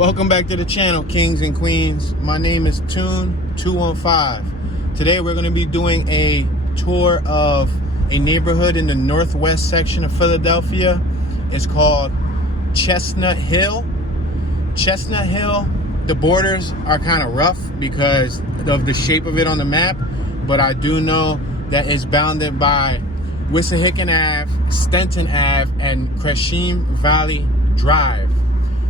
Welcome back to the channel, Kings and Queens. My name is Tune215. Today we're going to be doing a tour of a neighborhood in the northwest section of Philadelphia. It's called Chestnut Hill. Chestnut Hill, the borders are kind of rough because of the shape of it on the map, but I do know that it's bounded by Wissahickon Ave, Stenton Ave, and Krefeld Valley Drive.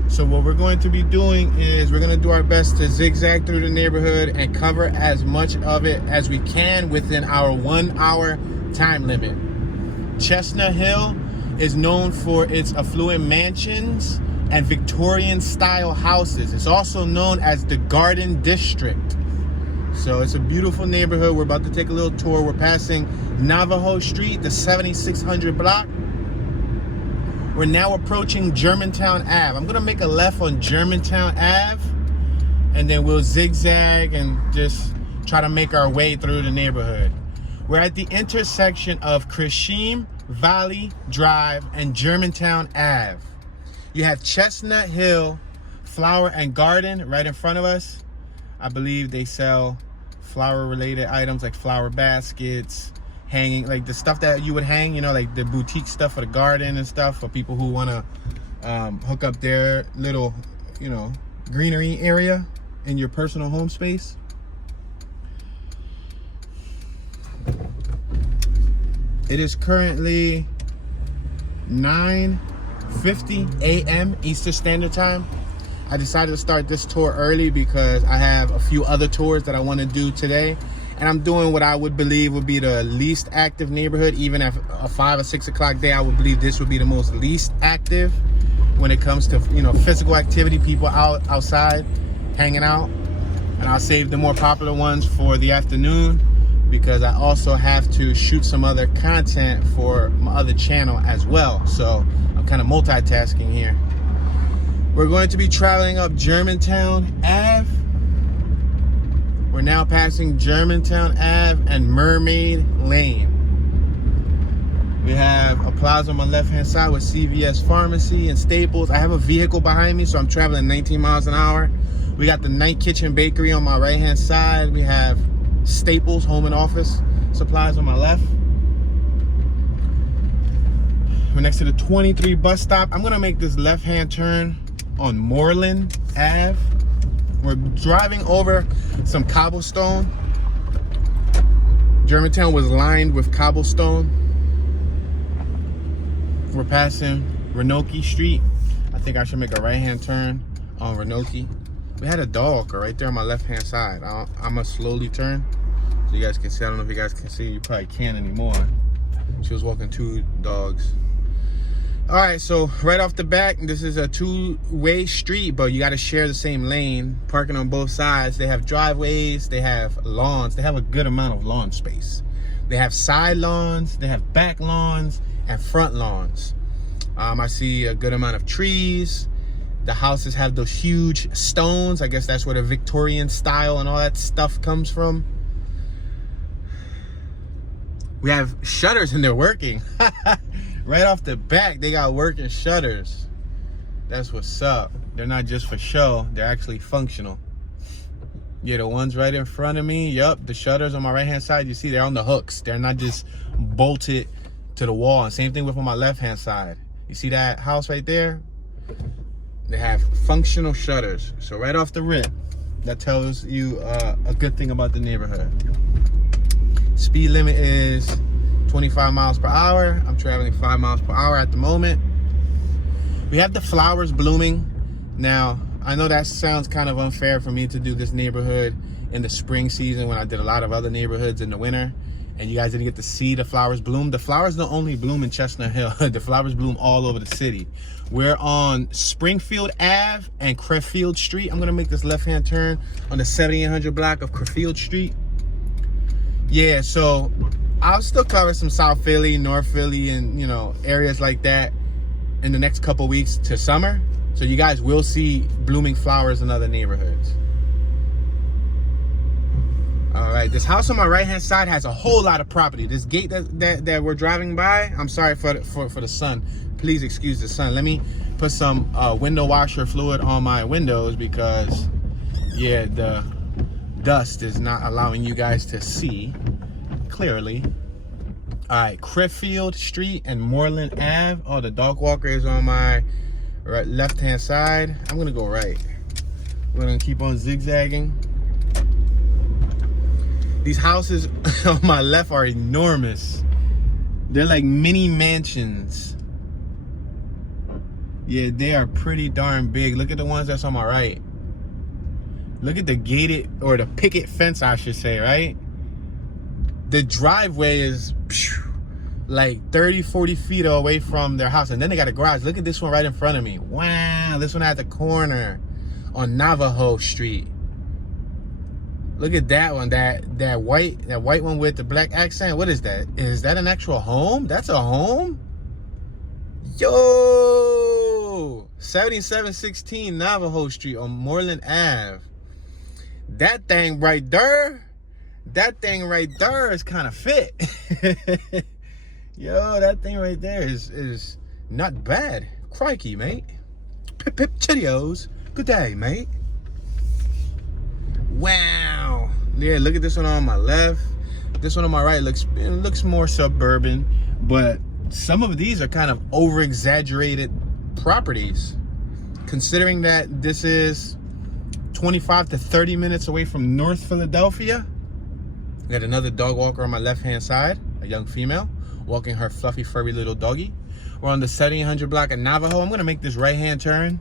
So what we're going to be doing is we're going to do our best to zigzag through the neighborhood and cover as much of it as we can within our 1 hour time limit. Chestnut Hill is known for its affluent mansions and Victorian style houses. It's also known as the Garden District. So it's a beautiful neighborhood. We're about to take a little tour. We're passing Navajo Street, the 7600 block. We're now approaching Germantown Ave. I'm gonna make a left on Germantown Ave, and then we'll zigzag and just try to make our way through the neighborhood. We're at the intersection of Krefeld Valley Drive and Germantown Ave. You have Chestnut Hill Flower and Garden right in front of us. I believe they sell flower related items like flower baskets, hanging, like the stuff that you would hang, you know, like the boutique stuff for the garden and stuff for people who want to hook up their little, you know, greenery area in your personal home space. It is currently 9:50 a.m. Eastern Standard Time. I decided to start this tour early because I have a few other tours that I want to do today. And I'm doing what I would believe would be the least active neighborhood. Even at a 5 or 6 o'clock day, I would believe this would be the most least active when it comes to, you know, physical activity, people outside hanging out. And I'll save the more popular ones for the afternoon because I also have to shoot some other content for my other channel as well. So I'm kind of multitasking here. We're going to be traveling up Germantown Ave. We're now passing Germantown Ave and Mermaid Lane. We have a plaza on my left-hand side with CVS Pharmacy and Staples. I have a vehicle behind me, so I'm traveling 19 miles an hour. We got the Night Kitchen Bakery on my right-hand side. We have Staples Home and Office Supplies on my left. We're next to the 23 bus stop. I'm gonna make this left-hand turn on Moreland Ave. We're driving over some cobblestone. Germantown was lined with cobblestone. We're passing Renoke Street. I think I should make a right-hand turn on Renoke. We had a dog right there on my left-hand side. I'm gonna slowly turn so you guys can see. I don't know if you guys can see. You probably can't anymore. She was walking two dogs. All right, so right off the back, this is a two-way street, but you got to share the same lane, parking on both sides. They have driveways, they have lawns. They have a good amount of lawn space. They have side lawns, they have back lawns, and front lawns. I see a good amount of trees. The houses have those huge stones. I guess that's where the Victorian style and all that stuff comes from. We have shutters and they're working. Right off the back, they got working shutters. That's what's up. They're not just for show, they're actually functional. Yeah, the ones right in front of me, yup, the shutters on my right-hand side, you see they're on the hooks. They're not just bolted to the wall. And same thing with on my left-hand side. You see that house right there? They have functional shutters. So right off the rip, that tells you a good thing about the neighborhood. Speed limit is 25 miles per hour. I'm traveling 5 miles per hour at the moment. We have the flowers blooming. Now, I know that sounds kind of unfair for me to do this neighborhood in the spring season when I did a lot of other neighborhoods in the winter, and you guys didn't get to see the flowers bloom. The flowers don't only bloom in Chestnut Hill. The flowers bloom all over the city. We're on Springfield Ave and Krefeld Street. I'm gonna make this left-hand turn on the 7800 block of Krefeld Street. Yeah, so I'll still cover some South Philly, North Philly, and, you know, areas like that in the next couple weeks to summer. So you guys will see blooming flowers in other neighborhoods. All right, this house on my right-hand side has a whole lot of property. This gate that we're driving by, I'm sorry for the sun. please excuse the sun. Let me put some window washer fluid on my windows because, yeah, the dust is not allowing you guys to see clearly. All right, Krefeld Street and Moreland Ave. Oh, the dog walker is on my left-hand side. I'm gonna go right. We're gonna keep on zigzagging. These houses on my left are enormous. They're like mini mansions. Yeah, they are pretty darn big. Look at the ones that's on my right. Look at the gated, or the picket fence, I should say, right? The driveway is like 30, 40 feet away from their house. And then they got a garage. Look at this one right in front of me. Wow, this one at the corner on Navajo Street. Look at that one, that white one with the black accent. What is that? Is that an actual home? That's a home? Yo! 7716 Navajo Street on Moreland Ave. That thing right there is kind of fit. Yo, that thing right there is not bad. Crikey, mate. Pip pip chittios. Good day, mate. Wow. Yeah, look at this one on my left. This one on my right looks more suburban, but some of these are kind of over-exaggerated properties. Considering that this is 25 to 30 minutes away from North Philadelphia. We got another dog walker on my left-hand side, a young female, walking her fluffy, furry little doggy. We're on the 1700 block of Navajo. I'm gonna make this right-hand turn.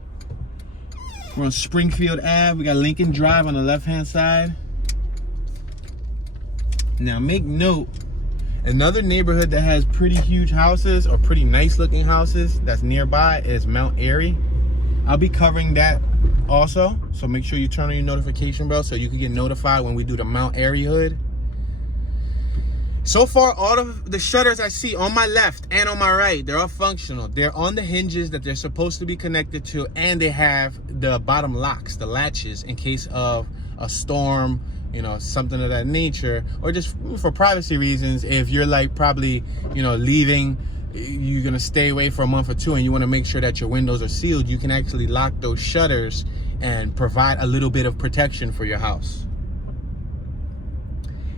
We're on Springfield Ave. We got Lincoln Drive on the left-hand side. Now make note, another neighborhood that has pretty huge houses or pretty nice looking houses that's nearby is Mount Airy. I'll be covering that also, so make sure you turn on your notification bell so you can get notified when we do the Mount Airy hood. So far, all of the shutters I see on my left and on my right, they're all functional. They're on the hinges that they're supposed to be connected to, and they have the bottom locks, the latches, in case of a storm, you know, something of that nature, or just for privacy reasons. If you're like probably, you know, leaving, you're gonna stay away for a month or two and you want to make sure that your windows are sealed, you can actually lock those shutters and provide a little bit of protection for your house.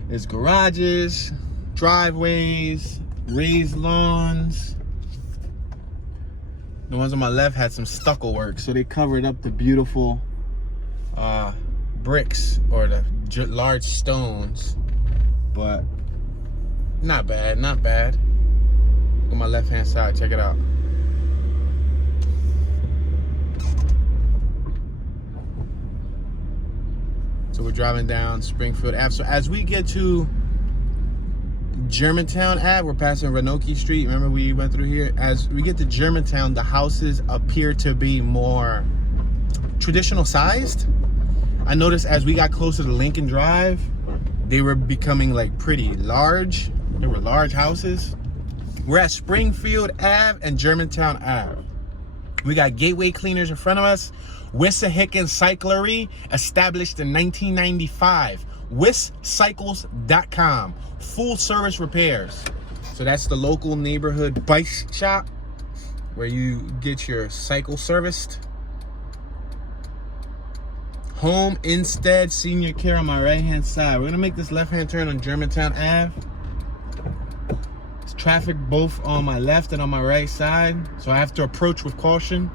There's garages, driveways, raised lawns. The ones on my left had some stucco work, so they covered up the beautiful bricks or the large stones, but not bad, not bad. On my left hand side, check it out. So we're driving down Springfield Ave. So as we get to Germantown Ave, we're passing Roanoke Street. Remember we went through here? As we get to Germantown, the houses appear to be more traditional sized. I noticed as we got closer to Lincoln Drive, they were becoming like pretty large. They were large houses. We're at Springfield Ave and Germantown Ave. We got Gateway Cleaners in front of us. Wissahickon Cyclery, established in 1995. WissCycles.com. Full service repairs. So that's the local neighborhood bike shop where you get your cycle serviced. Home Instead Senior Care on my right hand side. We're gonna make this left hand turn on Germantown Ave. There's traffic both on my left and on my right side, so I have to approach with caution.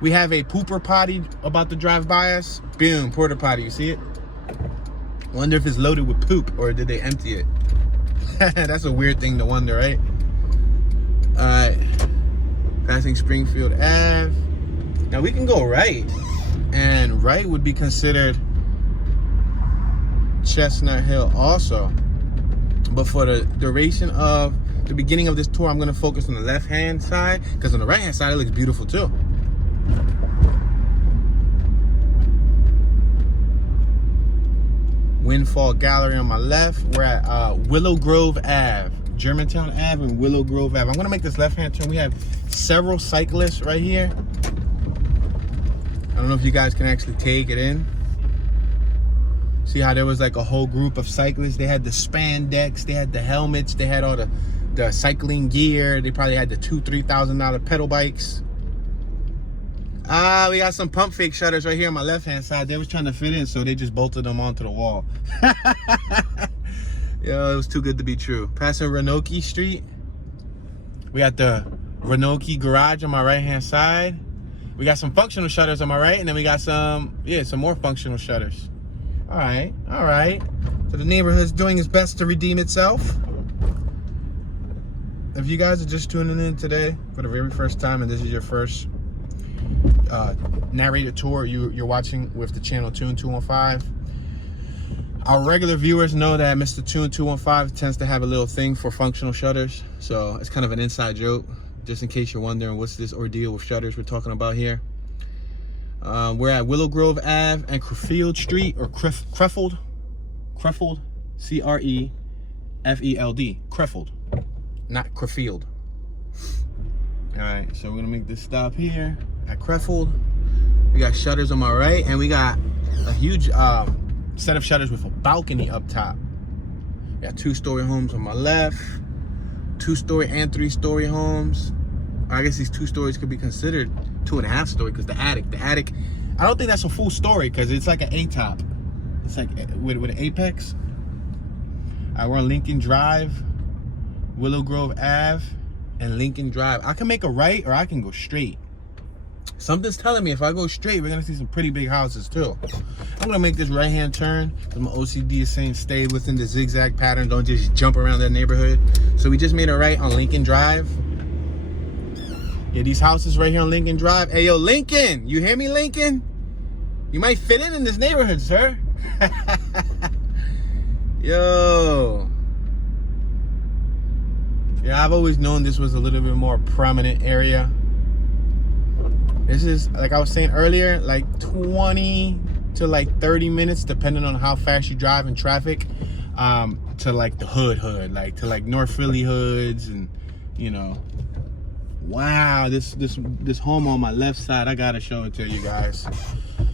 We have a pooper potty about to drive by us. Boom, porta potty, you see it? Wonder if it's loaded with poop or did they empty it? That's a weird thing to wonder, right? Alright, passing Springfield Ave. Now we can go right, and right would be considered Chestnut Hill also. But for the duration of the beginning of this tour, I'm gonna focus on the left hand side, because on the right hand side it looks beautiful too. Windfall Gallery on my left. We're at Willow Grove Ave, Germantown Ave and Willow Grove Ave. I'm gonna make this left-hand turn. We have several cyclists right here. I don't know if you guys can actually take it in. See how there was like a whole group of cyclists? They had the spandex, they had the helmets, they had all the the cycling gear. They probably had the $2,000-3,000 pedal bikes. We got some pump fake shutters right here on my left-hand side. They was trying to fit in, so they just bolted them onto the wall. Yo, it was too good to be true. Passing Renoke Street. We got the Renoke garage on my right-hand side. We got some functional shutters on my right, and then we got some more functional shutters. All right. So the neighborhood's doing its best to redeem itself. If you guys are just tuning in today for the very first time, and this is your first narrated tour you're watching with the channel Tune 215, our regular viewers know that Mr. Tune 215 tends to have a little thing for functional shutters. So it's kind of an inside joke, just in case you're wondering what's this ordeal with shutters we're talking about here. We're at Willow Grove Ave and Krefeld Street, or Krefeld, C-R-E-F-E-L-D, Krefeld, not Krefeld. All right, so we're gonna make this stop here at Krefeld. We got shutters on my right, and we got a huge set of shutters with a balcony up top. We got 2-story homes on my left, 2-story and 3-story homes. I guess these 2 stories could be considered 2.5 story, because the attic, I don't think that's a full story, because it's like an A-top. It's like with an apex. We're on Lincoln Drive, Willow Grove Ave, and Lincoln Drive. I can make a right, or I can go straight. Something's telling me if I go straight, we're gonna see some pretty big houses too. I'm gonna make this right-hand turn, because my OCD is saying stay within the zigzag pattern, don't just jump around that neighborhood. So we just made a right on Lincoln Drive. Yeah, these houses right here on Lincoln Drive. Hey, yo, Lincoln, you hear me, Lincoln? You might fit in this neighborhood, sir. Yo. Yeah, I've always known this was a little bit more prominent area. This is, like I was saying earlier, like 20 to like 30 minutes, depending on how fast you drive in traffic, to like the hood, like to like North Philly hoods, and you know. Wow, this home on my left side, I gotta show it to you guys.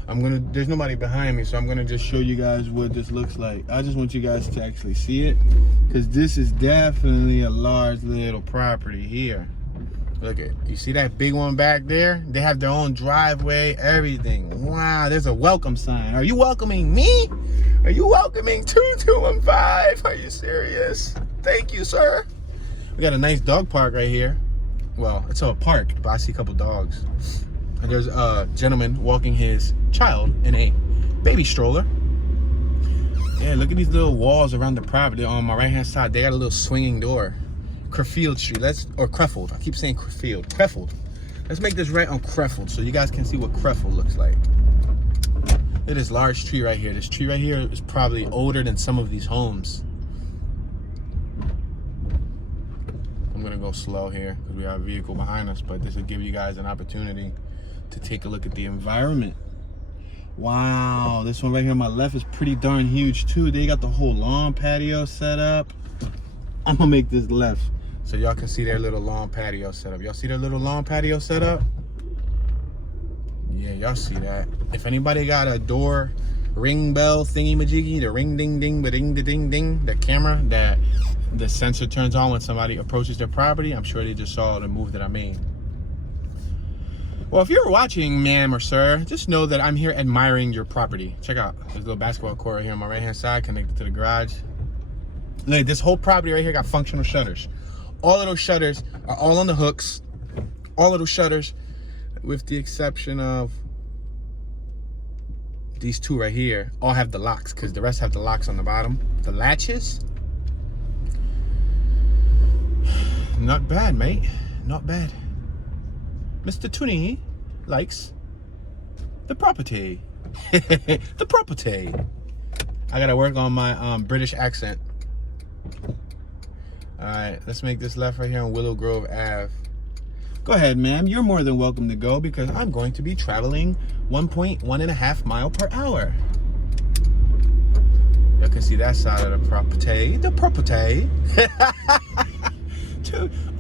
There's nobody behind me, so I'm gonna just show you guys what this looks like. I just want you guys to actually see it, because this is definitely a large little property here. Look at, you see that big one back there? They have their own driveway, everything. Wow, there's a welcome sign. Are you welcoming me? Are you welcoming 2215? Are you serious? Thank you, sir. We got a nice dog park right here. Well, it's a park, but I see a couple dogs. And there's a gentleman walking his child in a baby stroller. Yeah, look at these little walls around the property. On my right-hand side, they got a little swinging door. Krefeld Street, or Krefeld. I keep saying Krefeld. Let's make this right on Krefeld so you guys can see what Krefeld looks like. Look at this large tree right here. This tree right here is probably older than some of these homes. I'm gonna go slow here because we have a vehicle behind us, but this will give you guys an opportunity to take a look at the environment. Wow, this one right here on my left is pretty darn huge too. They got the whole lawn patio set up. I'm gonna make this left so y'all can see their little lawn patio setup. Y'all see their little lawn patio setup? Yeah, y'all see that. If anybody got a door ring bell thingy majiggy, the ring ding ding ba ding da ding ding, the camera that the sensor turns on when somebody approaches their property, I'm sure they just saw the move that I made. Well, if you're watching, ma'am or sir, just know that I'm here admiring your property. Check out, there's a little basketball court right here on my right hand side connected to the garage. Look, this whole property right here got functional shutters. All of those shutters are all on the hooks. All of those shutters, with the exception of these 2 right here, all have the locks, because the rest have the locks on the bottom. The latches, not bad, mate. Not bad. Mr. Tooney likes the property. The property. I gotta work on my British accent. All right, let's make this left right here on Willow Grove Ave. Go ahead, ma'am. You're more than welcome to go, because I'm going to be traveling 1.5 miles per hour. Y'all can see that side of the property. The property.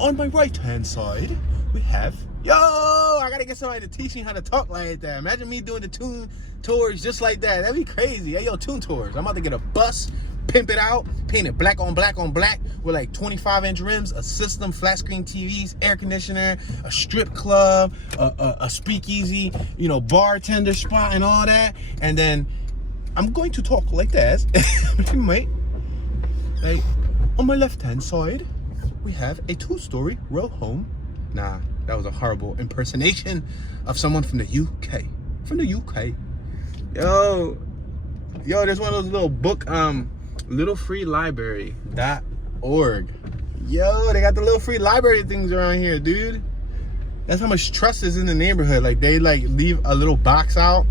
On my right-hand side, we have... Yo, I gotta get somebody to teach me how to talk like that. Imagine me doing the tune tours just like that. That'd be crazy. Hey, yo, tune tours. I'm about to get a bus, pimp it out, paint it black on black on black with like 25-inch rims, a system, flat screen TVs, air conditioner, a strip club, a speakeasy, you know, bartender spot and all that. And then I'm going to talk like this. Mate, like, on my left-hand side, we have a 2-story row home. Nah, that was a horrible impersonation of someone from the UK. From the UK. Yo, there's one of those little book, littlefreelibrary.org. Yo, they got the little free library things around here, dude. That's how much trust is in the neighborhood. Like, they like leave a little box out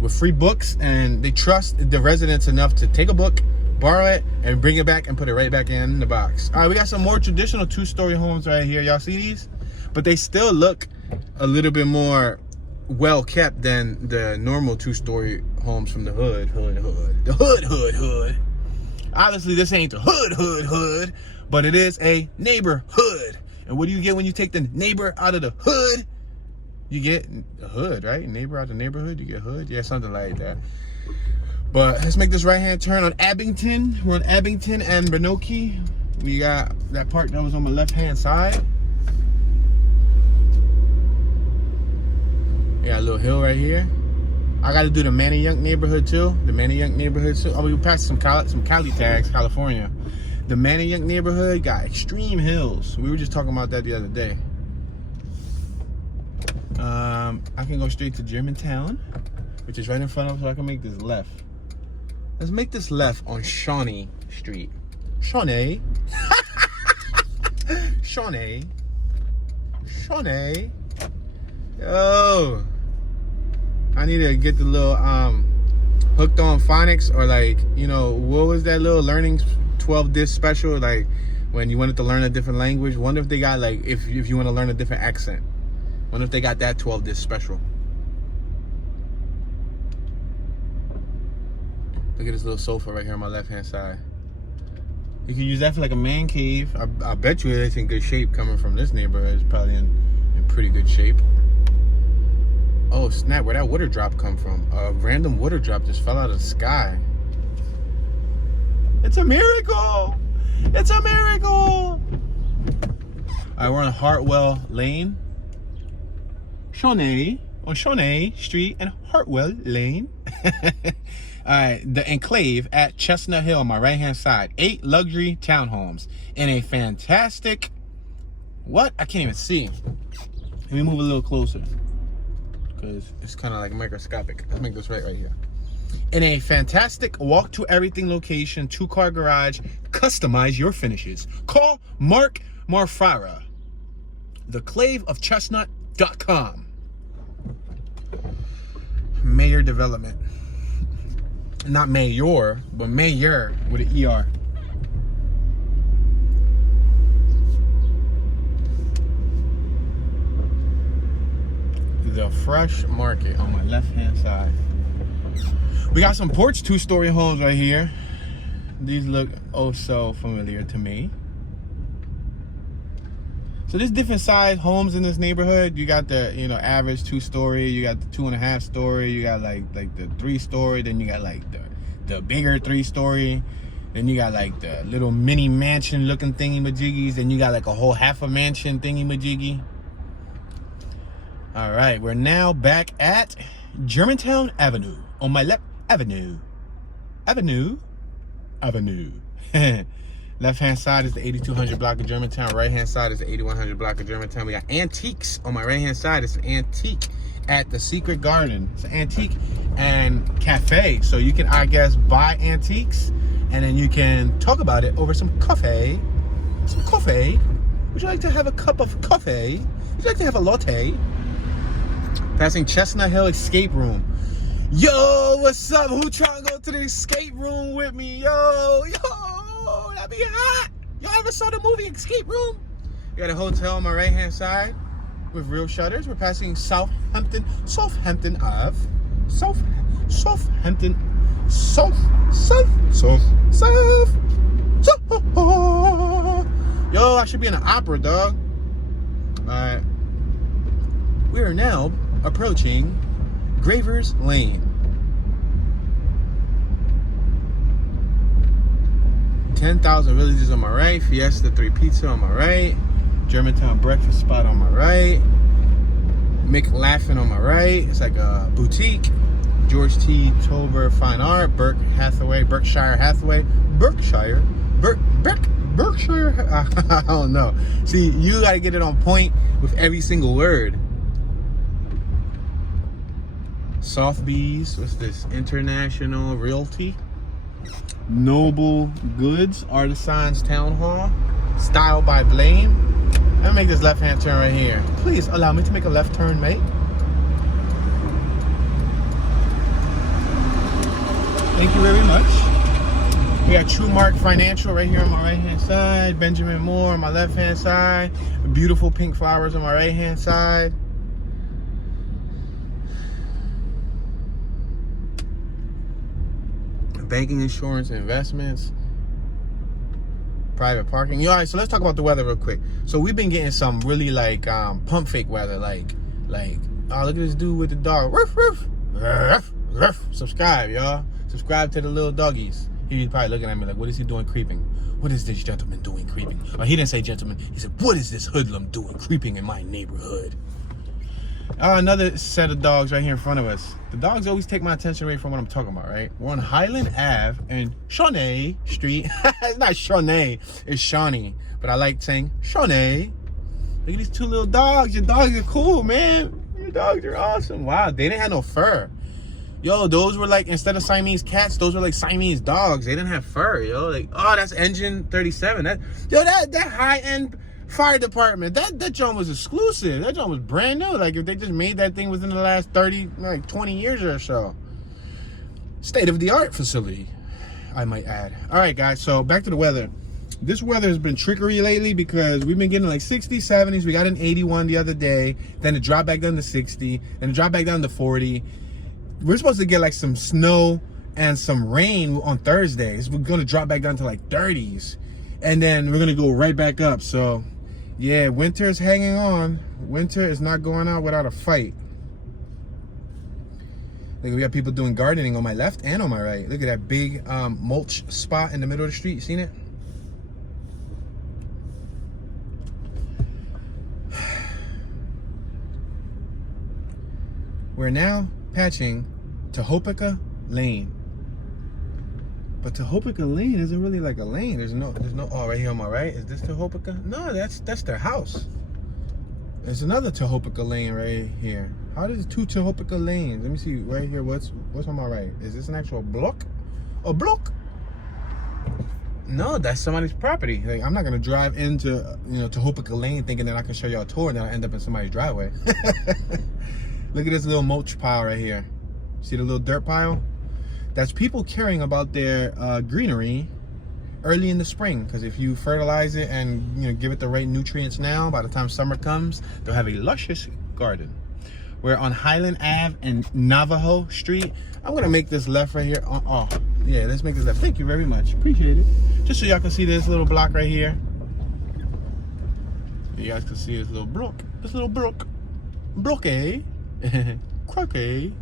with free books, and they trust the residents enough to take a book, borrow it, and bring it back and put it right back in the box. All right, we got some more traditional 2-story homes right here. Y'all see these? But they still look a little bit more well kept than the normal 2-story homes from the hood. The hood. Obviously, this ain't the hood, but it is a neighborhood. And what do you get when you take the neighbor out of the hood? You get the hood, right? Neighbor out of the neighborhood, you get hood. Yeah, something like that. But let's make this right-hand turn on Abington. We're on Abington and Benoki. We got that part that was on my left-hand side. We got a little hill right here. I got to do the Manayunk neighborhood too. Oh, we passed some Cali tags, California. The Manayunk neighborhood got extreme hills. We were just talking about that the other day. I can go straight to Germantown, which is right in front of us, so I can make this left. Let's make this left on Shawnee Street. Shawnee. Yo. I need to get the little hooked on phonics, or like, you know, what was that little learning 12-disc special, like when you wanted to learn a different language? Wonder if they got, like, if you want to learn a different accent, wonder if they got that 12-disc special. Look at this little sofa right here on my left-hand side. You can use that for like a man cave. I bet you it's in good shape. Coming from this neighborhood, it's probably in pretty good shape. Oh snap, where'd that water drop come from? A random water drop just fell out of the sky. It's a miracle! It's a miracle! All right, we're on Hartwell Lane. On Shawnee Street and Hartwell Lane. All right, the enclave at Chestnut Hill on my right-hand side. 8 luxury townhomes in a fantastic... What? I can't even see. Let me move a little closer, because it's kind of like microscopic. Let's make this right here. In a fantastic walk-to-everything location, 2-car garage, customize your finishes. Call Mark Marfara, theclaveofchestnut.com. Mayor Development. Not mayor, but mayor with an ER. The Fresh Market on my left-hand side. We got some porch 2-story homes right here. These look oh so familiar to me. So there's different size homes in this neighborhood. You got the, you know, average 2-story, you got the 2.5-story, you got like the 3-story, then you got like the bigger 3-story, then you got like the little mini mansion looking thingy majiggies, then you got like a whole half a mansion thingy majiggy. All right, we're now back at Germantown Avenue on my left. Avenue. Left-hand side is the 8200 block of Germantown. Right-hand side is the 8100 block of Germantown. We got antiques on my right-hand side. It's an antique at the Secret Garden. It's an antique and cafe. So you can, I guess, buy antiques, and then you can talk about it over some coffee. Some coffee. Would you like to have a cup of coffee? Would you like to have a latte? Passing Chestnut Hill Escape Room. Yo, what's up? Who trying to go to the escape room with me? Yo, that'd be hot. Y'all ever saw the movie Escape Room? We got a hotel on my right-hand side with real shutters. We're passing Southampton Ave. Yo, I should be in an opera, dog. All right. We are now approaching Gravers Lane. 10,000 Villages on my right. Fiesta 3 Pizza on my right. Germantown Breakfast Spot on my right. McLaughlin on my right. It's like a boutique. George T. Tolber Fine Art. Berkshire Hathaway. I don't know. See, you gotta get it on point with every single word. Sotheby's. What's this? International Realty. Noble Goods. Artisans Town Hall. Style by Blame. Let me make this left-hand turn right here. Please allow me to make a left turn, mate. Thank you very much. We got True Mark Financial right here on my right-hand side. Benjamin Moore on my left-hand side. Beautiful pink flowers on my right-hand side. Banking, insurance, investments. Private parking. All right, so let's talk about the weather real quick. So we've been getting some really like pump fake weather. Like, oh, look at this dude with the dog. Ruff, ruff. Ruff, ruff. Subscribe, y'all. Subscribe to the little doggies. He's probably looking at me like, what is he doing creeping? What is this gentleman doing creeping? Or he didn't say gentleman. He said, what is this hoodlum doing creeping in my neighborhood? Another set of dogs right here in front of us. The dogs always take my attention away from what I'm talking about, right? We're on Highland Ave and Shawnee Street. It's not Shawnee, it's Shawnee. But I like saying Shawnee. Look at these two little dogs. Your dogs are cool, man. Your dogs are awesome. Wow, they didn't have no fur. Yo, those were like, instead of Siamese cats, those were like Siamese dogs. They didn't have fur, yo. Like, oh, that's Engine 37. That high-end fire department, that joint was exclusive. That joint was brand new. Like, if they just made that thing within the last 20 years or so. State-of-the-art facility, I might add. All right, guys, so back to the weather. This weather has been trickery lately because we've been getting like 60s, 70s. We got an 81 the other day. Then it dropped back down to 60. Then it dropped back down to 40. We're supposed to get like some snow and some rain on Thursdays. We're going to drop back down to like 30s. And then we're going to go right back up. So, yeah, winter is hanging on. Winter is not going out without a fight. Look, we got people doing gardening on my left and on my right. Look at that big mulch spot in the middle of the street. You seen it? We're now patching Tohopica Lane. But Tohopica Lane isn't really like a lane. There's no, oh, right here on my right. Is this Tohopica? No, that's their house. There's another Tohopica Lane right here. How does two Tohopica lanes? Let me see right here. What's on my right? Is this an actual block? A block? No, that's somebody's property. Like, I'm not gonna drive into Tohopica Lane thinking that I can show y'all a tour and then I end up in somebody's driveway. Look at this little mulch pile right here. See the little dirt pile? That's people caring about their greenery early in the spring. Because if you fertilize it and give it the right nutrients now, by the time summer comes, they'll have a luscious garden. We're on Highland Ave and Navajo Street. I'm gonna make this left right here. Oh, yeah, let's make this left. Thank you very much, appreciate it. Just so y'all can see this little block right here. You guys can see this little brook. This little brook. Brookie. Croquet.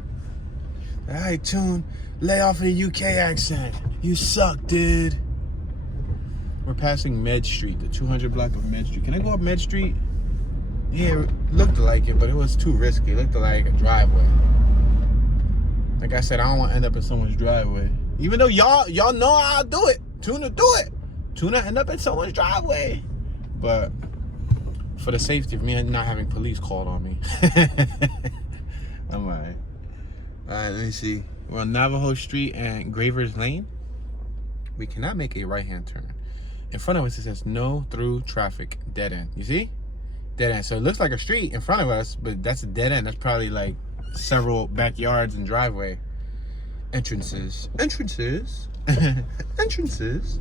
Alright, Tune, lay off your UK accent. You suck, dude. We're passing Med Street, the 200 block of Med Street. Can I go up Med Street? Yeah, it looked like it, but it was too risky. It looked like a driveway. Like I said, I don't want to end up in someone's driveway. Even though y'all know how I do it. Tuna do it. Tuna end up in someone's driveway. But for the safety of me not having police called on me. I'm alright. Alright, let me see. We're on Navajo Street and Gravers Lane. We cannot make a right-hand turn. In front of us, it says no through traffic, dead end. You see? Dead end. So it looks like a street in front of us, but that's a dead end. That's probably like several backyards and driveway entrances. Entrances. Entrances.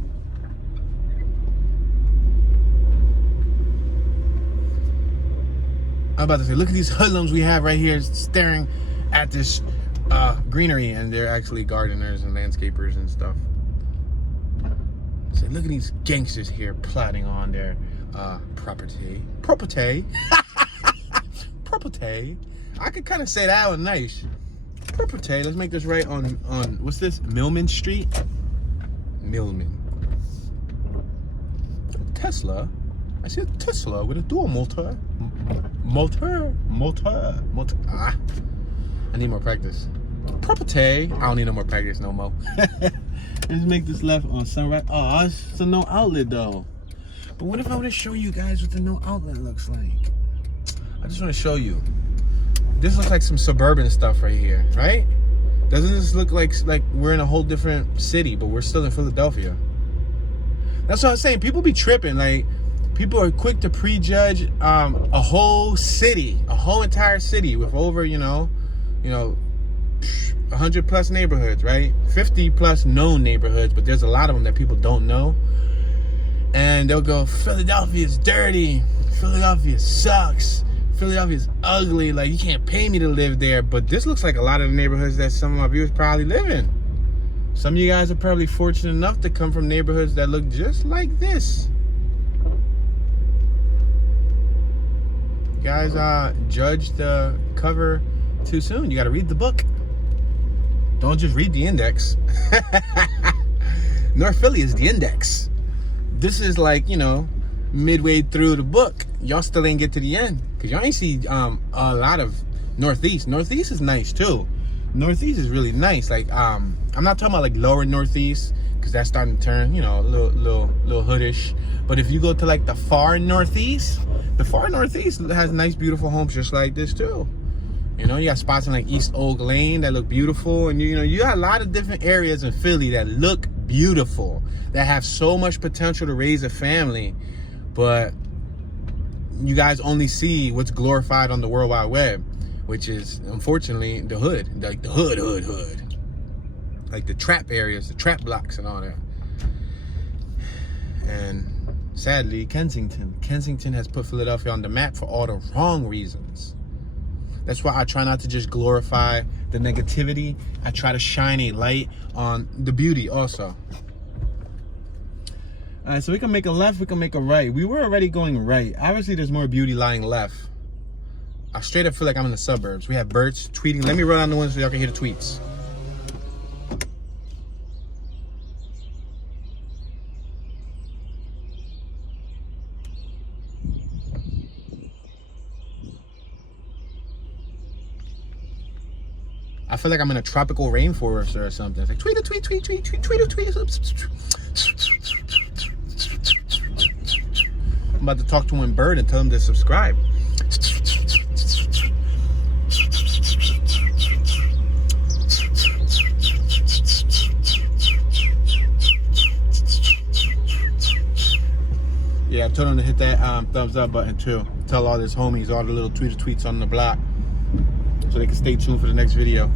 I'm about to say, look at these hoodlums we have right here staring at this greenery, and they're actually gardeners and landscapers and stuff. So look at these gangsters here plotting on their property. Property. Property. I could kind of say that one nice. Property. Let's make this right on what's this? Millman Street? Millman. Tesla. I see a Tesla with a dual motor. Ah, I need more practice. Property. I don't need no more practice no more. Let's make this left on Sunrise. Oh, it's a no outlet though. But what if I were to show you guys what the no outlet looks like? I just want to show you. This looks like some suburban stuff right here, right? Doesn't this look like we're in a whole different city, but we're still in Philadelphia? That's what I'm saying. People be tripping. Like, people are quick to prejudge a whole city, a whole entire city with over, 100 plus neighborhoods, right? 50 plus known neighborhoods, but there's a lot of them that people don't know. And they'll go, Philadelphia's dirty. Philadelphia sucks. Philadelphia's ugly. Like, you can't pay me to live there. But this looks like a lot of the neighborhoods that some of my viewers probably live in. Some of you guys are probably fortunate enough to come from neighborhoods that look just like this. You guys judge the cover too soon. You got to read the book. Don't just read the index. North Philly is the index. This is like, midway through the book. Y'all still ain't get to the end. Because y'all ain't see a lot of Northeast. Northeast is nice too. Northeast is really nice. Like, I'm not talking about like lower Northeast, because that's starting to turn, a little hoodish. But if you go to like the far Northeast has nice, beautiful homes just like this too. You got spots in like East Oak Lane that look beautiful. And you got a lot of different areas in Philly that look beautiful, that have so much potential to raise a family. But you guys only see what's glorified on the World Wide Web, which is, unfortunately, the hood. Like the hood. Like the trap areas, the trap blocks and all that. And sadly, Kensington has put Philadelphia on the map for all the wrong reasons. That's why I try not to just glorify the negativity. I try to shine a light on the beauty also. All right, so we can make a left, we can make a right. We were already going right. Obviously, there's more beauty lying left. I straight up feel like I'm in the suburbs. We have birds tweeting. Let me run on the ones so y'all can hear the tweets. I feel like I'm in a tropical rainforest or something. It's like tweet a tweet. I'm about to talk to one bird and tell him to subscribe. Yeah, I told him to hit that thumbs up button too. Tell all his homies, all the little tweets on the block, so they can stay tuned for the next video.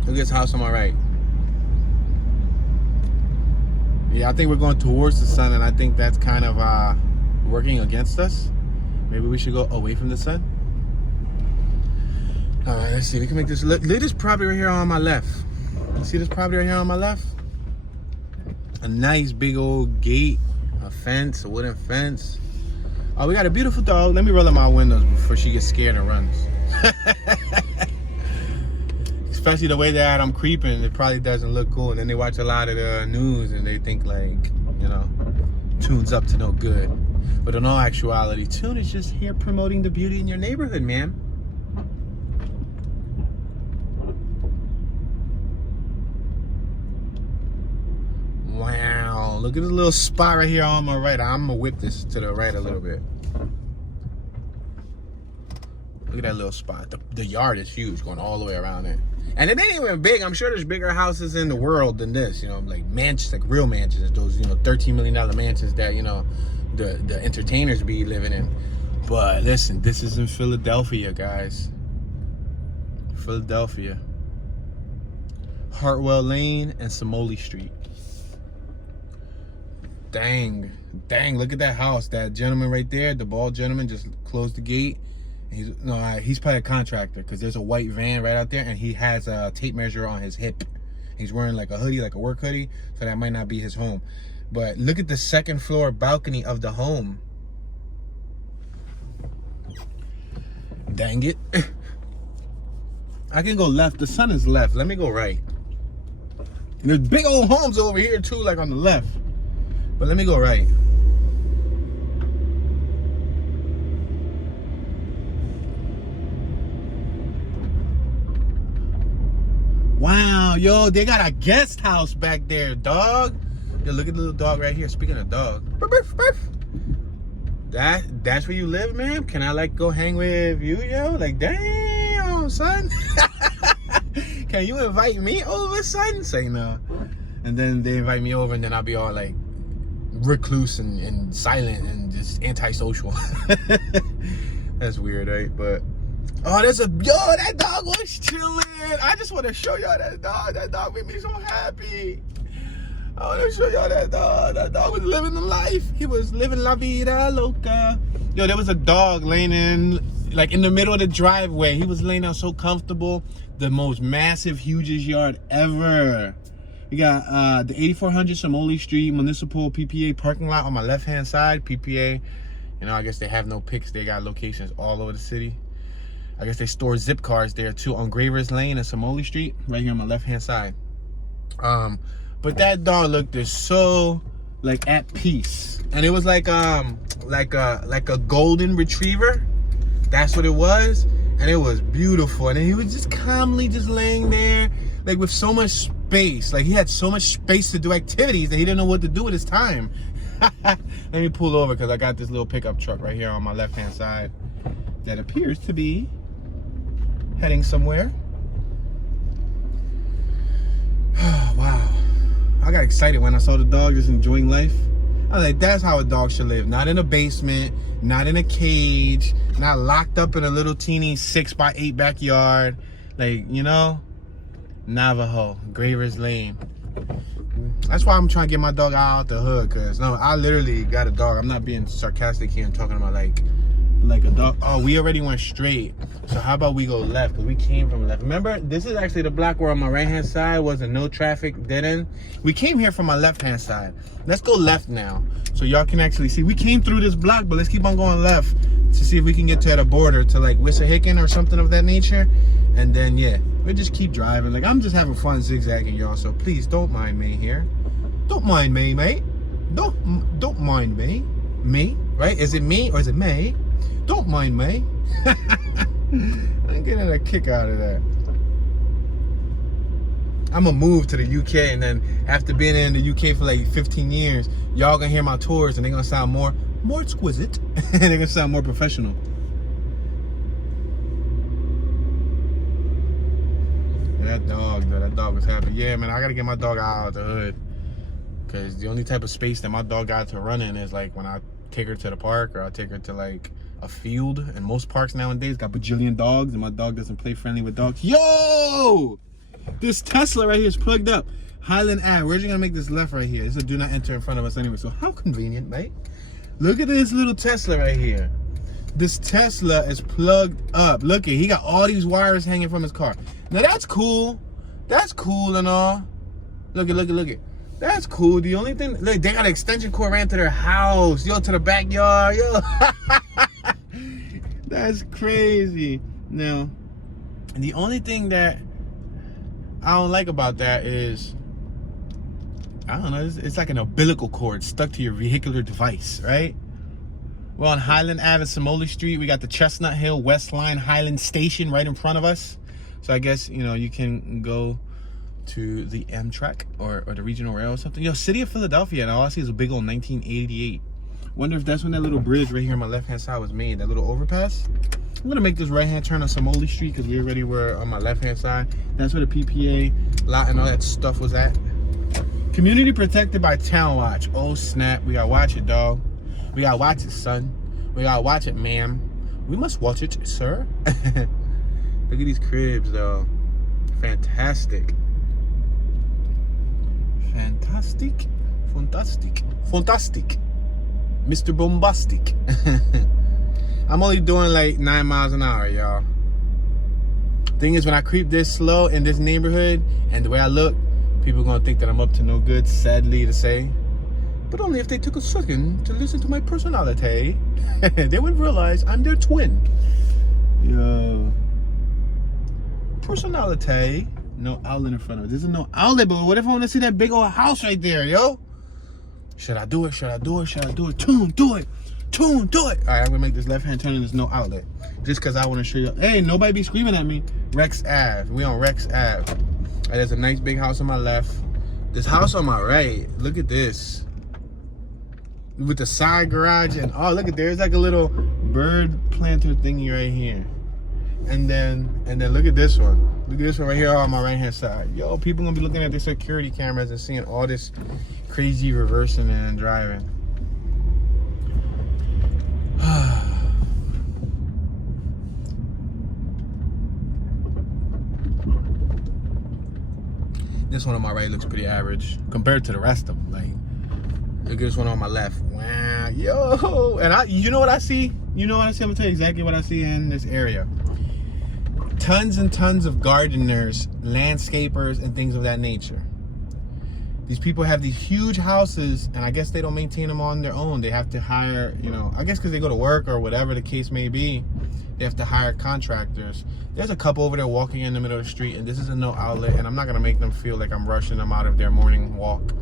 Look at this house on my right. Yeah, I think we're going towards the sun, and I think that's kind of working against us. Maybe we should go away from the sun. All right, let's see. We can make this. Look at this property right here on my left. You see this property right here on my left? A nice big old gate, a fence, a wooden fence. Oh, we got a beautiful dog. Let me roll up my windows before she gets scared and runs. Especially the way that I'm creeping, it probably doesn't look cool. And then they watch a lot of the news and they think like, Tune's up to no good. But in all actuality, Tune is just here promoting the beauty in your neighborhood, man. Wow, look at this little spot right here on my right. I'm gonna whip this to the right a little bit. Look at that little spot. The yard is huge, going all the way around it. And it ain't even big. I'm sure there's bigger houses in the world than this, like mansions, like real mansions, those, $13 million mansions that, the entertainers be living in. But listen, this is in Philadelphia, guys. Philadelphia. Hartwell Lane and Somoli Street. Dang, look at that house. That gentleman right there, the bald gentleman, just closed the gate. He's probably a contractor, because there's a white van right out there, and he has a tape measure on his hip. He's wearing like a hoodie, like a work hoodie, so that might not be his home. But look at the second floor balcony of the home. Dang it. I can go left. The sun is left. Let me go right. And there's big old homes over here too, like on the left. But let me go right. Wow, yo, they got a guest house back there, dog. Yo, look at the little dog right here. Speaking of dog. That's where you live, man? Can I, like, go hang with you, yo? Like, damn, son. Can you invite me over, son? Say no. And then they invite me over, and then I'll be all, like, recluse and silent and just antisocial. That's weird, right? But oh, that dog was chilling. I just want to show y'all that dog. That dog made me so happy. I want to show y'all that dog. That dog was living the life. He was living la vida loca. Yo, there was a dog laying in the middle of the driveway. He was laying out so comfortable. The most massive, hugest yard ever. We got the 8400 Somoli Street Municipal PPA parking lot on my left-hand side. PPA, you know, I guess they have no pics. They got locations all over the city. I guess they store zip cars there too on Gravers Lane and Somoli Street, right here on my left-hand side. But that dog looked so like at peace, and it was like a golden retriever. That's what it was, and it was beautiful. And then he was just calmly just laying there, like with so much space. Like he had so much space to do activities that he didn't know what to do with his time. Let me pull over because I got this little pickup truck right here on my left-hand side that appears to be heading somewhere. Wow. I got excited when I saw the dog just enjoying life. I was like, that's how a dog should live. Not in a basement, not in a cage, not locked up in a little teeny 6x8 backyard. Like, you know, Navajo, Gravers Lane. That's why I'm trying to get my dog out the hood, because no, I literally got a dog. I'm not being sarcastic here and talking about like a dog. Oh, we already went straight. So how about we go left? Because we came from left. Remember, this is actually the block where on my right-hand side wasn't no traffic, dead end. We came here from my left-hand side. Let's go left now, so y'all can actually see. We came through this block, but let's keep on going left to see if we can get to the border to like Wissahickon or something of that nature. And then, yeah, we'll just keep driving. Like, I'm just having fun zigzagging, y'all. So please don't mind me here. Don't mind me, mate. Don't mind me. Me, right? Is it me or is it me? Don't mind me. I'm getting a kick out of that. I'm gonna move to the UK, and then after being in the UK for like 15 years, y'all gonna hear my tours and they're gonna sound more exquisite and they're gonna sound more professional. That dog was happy. Yeah, man, I gotta get my dog out of the hood, because the only type of space that my dog got to run in is like when I take her to the park, or I take her to like a field. And most parks nowadays got bajillion dogs, and my dog doesn't play friendly with dogs. Yo, this Tesla right here is plugged up. Highland Ave. We're just gonna make this left right here. It's a do not enter in front of us anyway, so how convenient, mate. Look at this little Tesla right here. This Tesla is plugged up. Look at, he got all these wires hanging from his car. Now that's cool. That's cool and all. Look at. That's cool. The only thing, look, they got an extension cord ran to their house. Yo, to the backyard. Yo. That's crazy. Now, the only thing that I don't like about that is, I don't know, it's like an umbilical cord stuck to your vehicular device, right? We're on Highland Ave and Somoli Street. We got the Chestnut Hill West Line Highland Station right in front of us. So I guess, you know, you can go to the Amtrak or the regional rail or something. Yo, City of Philadelphia, and all I see is a big old 1988. Wonder if that's when that little bridge right here on my left-hand side was made, that little overpass. I'm gonna make this right-hand turn on Somoli Street because we already were on my left-hand side. That's where the PPA lot and all that stuff was at. Community protected by Town Watch. Oh snap, we gotta watch it, dog. We gotta watch it, son. We gotta watch it, ma'am. We must watch it, sir. Look at these cribs, though. Fantastic. Fantastic. Mr. Bombastic. I'm only doing like 9 miles an hour, y'all. Thing is, when I creep this slow in this neighborhood and the way I look, people are gonna think that I'm up to no good, sadly to say. But only if they took a second to listen to my personality. They would realize I'm their twin. Yo. Personality. No outlet in front of it. There's no outlet, but what if I want to see that big old house right there, yo? Should I do it? Tune, do it. All right, I'm gonna make this left-hand turn and there's no outlet. Just because I want to show you. Hey, nobody be screaming at me. Rex Ave. We on Rex Ave. There's a nice big house on my left. This house on my right, look at this. With the side garage and oh, look at there's like a little bird planter thingy right here. And then look at this one. Look at this one right here on my right hand side. Yo, people gonna be looking at their security cameras and seeing all this crazy reversing and driving. This one on my right looks pretty average compared to the rest of them. Like, look at this one on my left. Wow, yo, and you know what I see? You know what I see? I'm gonna tell you exactly what I see in this area. Tons and tons of gardeners, landscapers, and things of that nature. These people have these huge houses, and I guess they don't maintain them on their own. They have to hire, you know, I guess because they go to work or whatever the case may be, they have to hire contractors. There's a couple over there walking in the middle of the street, and this is a no outlet, and I'm not gonna make them feel like I'm rushing them out of their morning walk.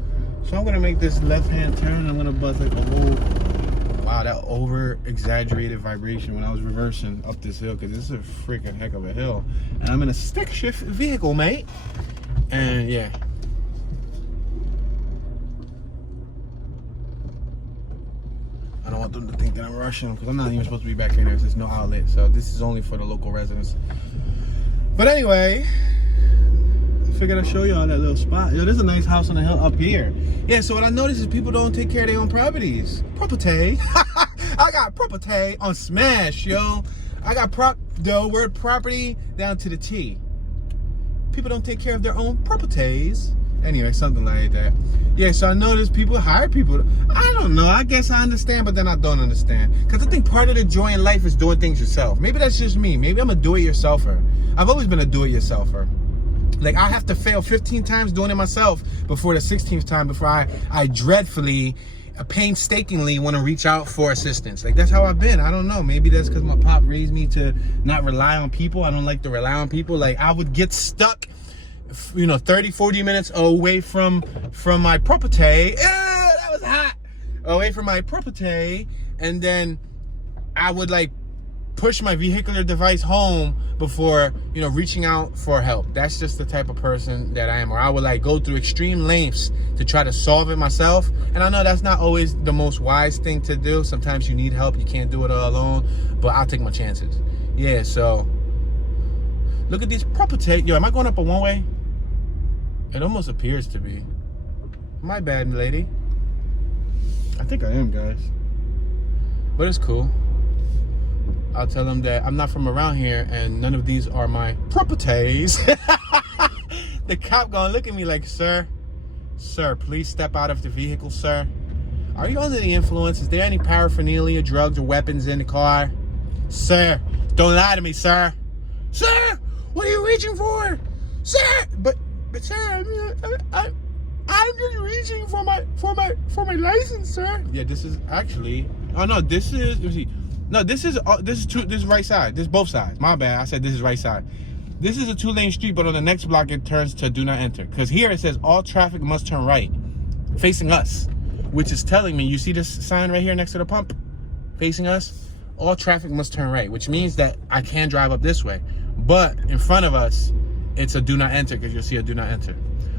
So I'm gonna make this left-hand turn. I'm gonna buzz like a whole, wow, that over-exaggerated vibration when I was reversing up this hill, because this is a freaking heck of a hill. And I'm in a stick shift vehicle, mate. And yeah. I don't want them to think that I'm rushing, because I'm not even supposed to be back here. There's no outlet, so this is only for the local residents. But anyway, I figured I'd show y'all that little spot. Yo, there's a nice house on the hill up here. Yeah, so what I noticed is people don't take care of their own properties. Property. I got property on Smash, yo. I got the word property down to the T. People don't take care of their own properties. Anyway, something like that. Yeah, so I noticed people hire people. I don't know. I guess I understand, but then I don't understand. Because I think part of the joy in life is doing things yourself. Maybe that's just me. Maybe I'm a do-it-yourselfer. I've always been a do-it-yourselfer. Like, I have to fail 15 times doing it myself before the 16th time, before I dreadfully, painstakingly want to reach out for assistance. Like, that's how I've been. I don't know. Maybe that's because my pop raised me to not rely on people. I don't like to rely on people. Like, I would get stuck, you know, 30, 40 minutes away from my property. That was hot. Away from my property. And then I would, like, push my vehicular device home before, you know, reaching out for help. That's just the type of person that I am. Or I would, like, go through extreme lengths to try to solve it myself. And I know that's not always the most wise thing to do. Sometimes you need help. You can't do it all alone. But I'll take my chances. Yeah, so look at these property. Yo, am I going up a one-way? It almost appears to be. My bad, lady. I think I am, guys. But it's cool. I'll tell them that I'm not from around here and none of these are my properties. The cop gonna look at me like, sir, please step out of the vehicle, sir. Are you under the influence? Is there any paraphernalia, drugs, or weapons in the car? Sir, don't lie to me, sir. Sir, what are you reaching for? Sir, but sir, I'm just reaching for my license, sir. Yeah, this is actually. Oh no, this is. Let me see. No, this is right side. This is both sides. My bad. I said this is right side. This is a 2-lane street, but on the next block it turns to do not enter. Because here it says all traffic must turn right, facing us, which is telling me. You see this sign right here next to the pump, facing us. All traffic must turn right, which means that I can drive up this way. But in front of us, it's a do not enter, because you'll see a do not enter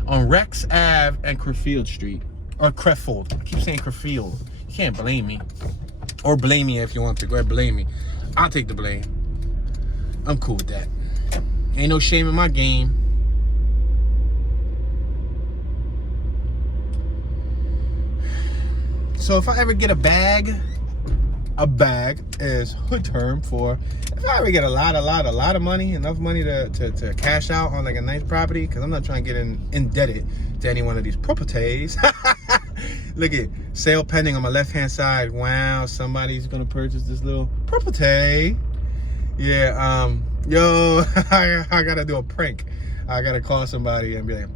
on Rex Ave and Krefeld Street, or Krefeld. I keep saying Krefeld. You can't blame me. Or blame me if you want to. Go ahead, blame me. I'll take the blame. I'm cool with that. Ain't no shame in my game. So if I ever get a bag is hood term for if I ever get a lot of money, enough money to cash out on like a nice property, because I'm not trying to get indebted to any one of these properties. Look at sale pending on my left hand side. Wow, somebody's gonna purchase this little property. Yeah, yo, I gotta do a prank. I gotta call somebody and be like,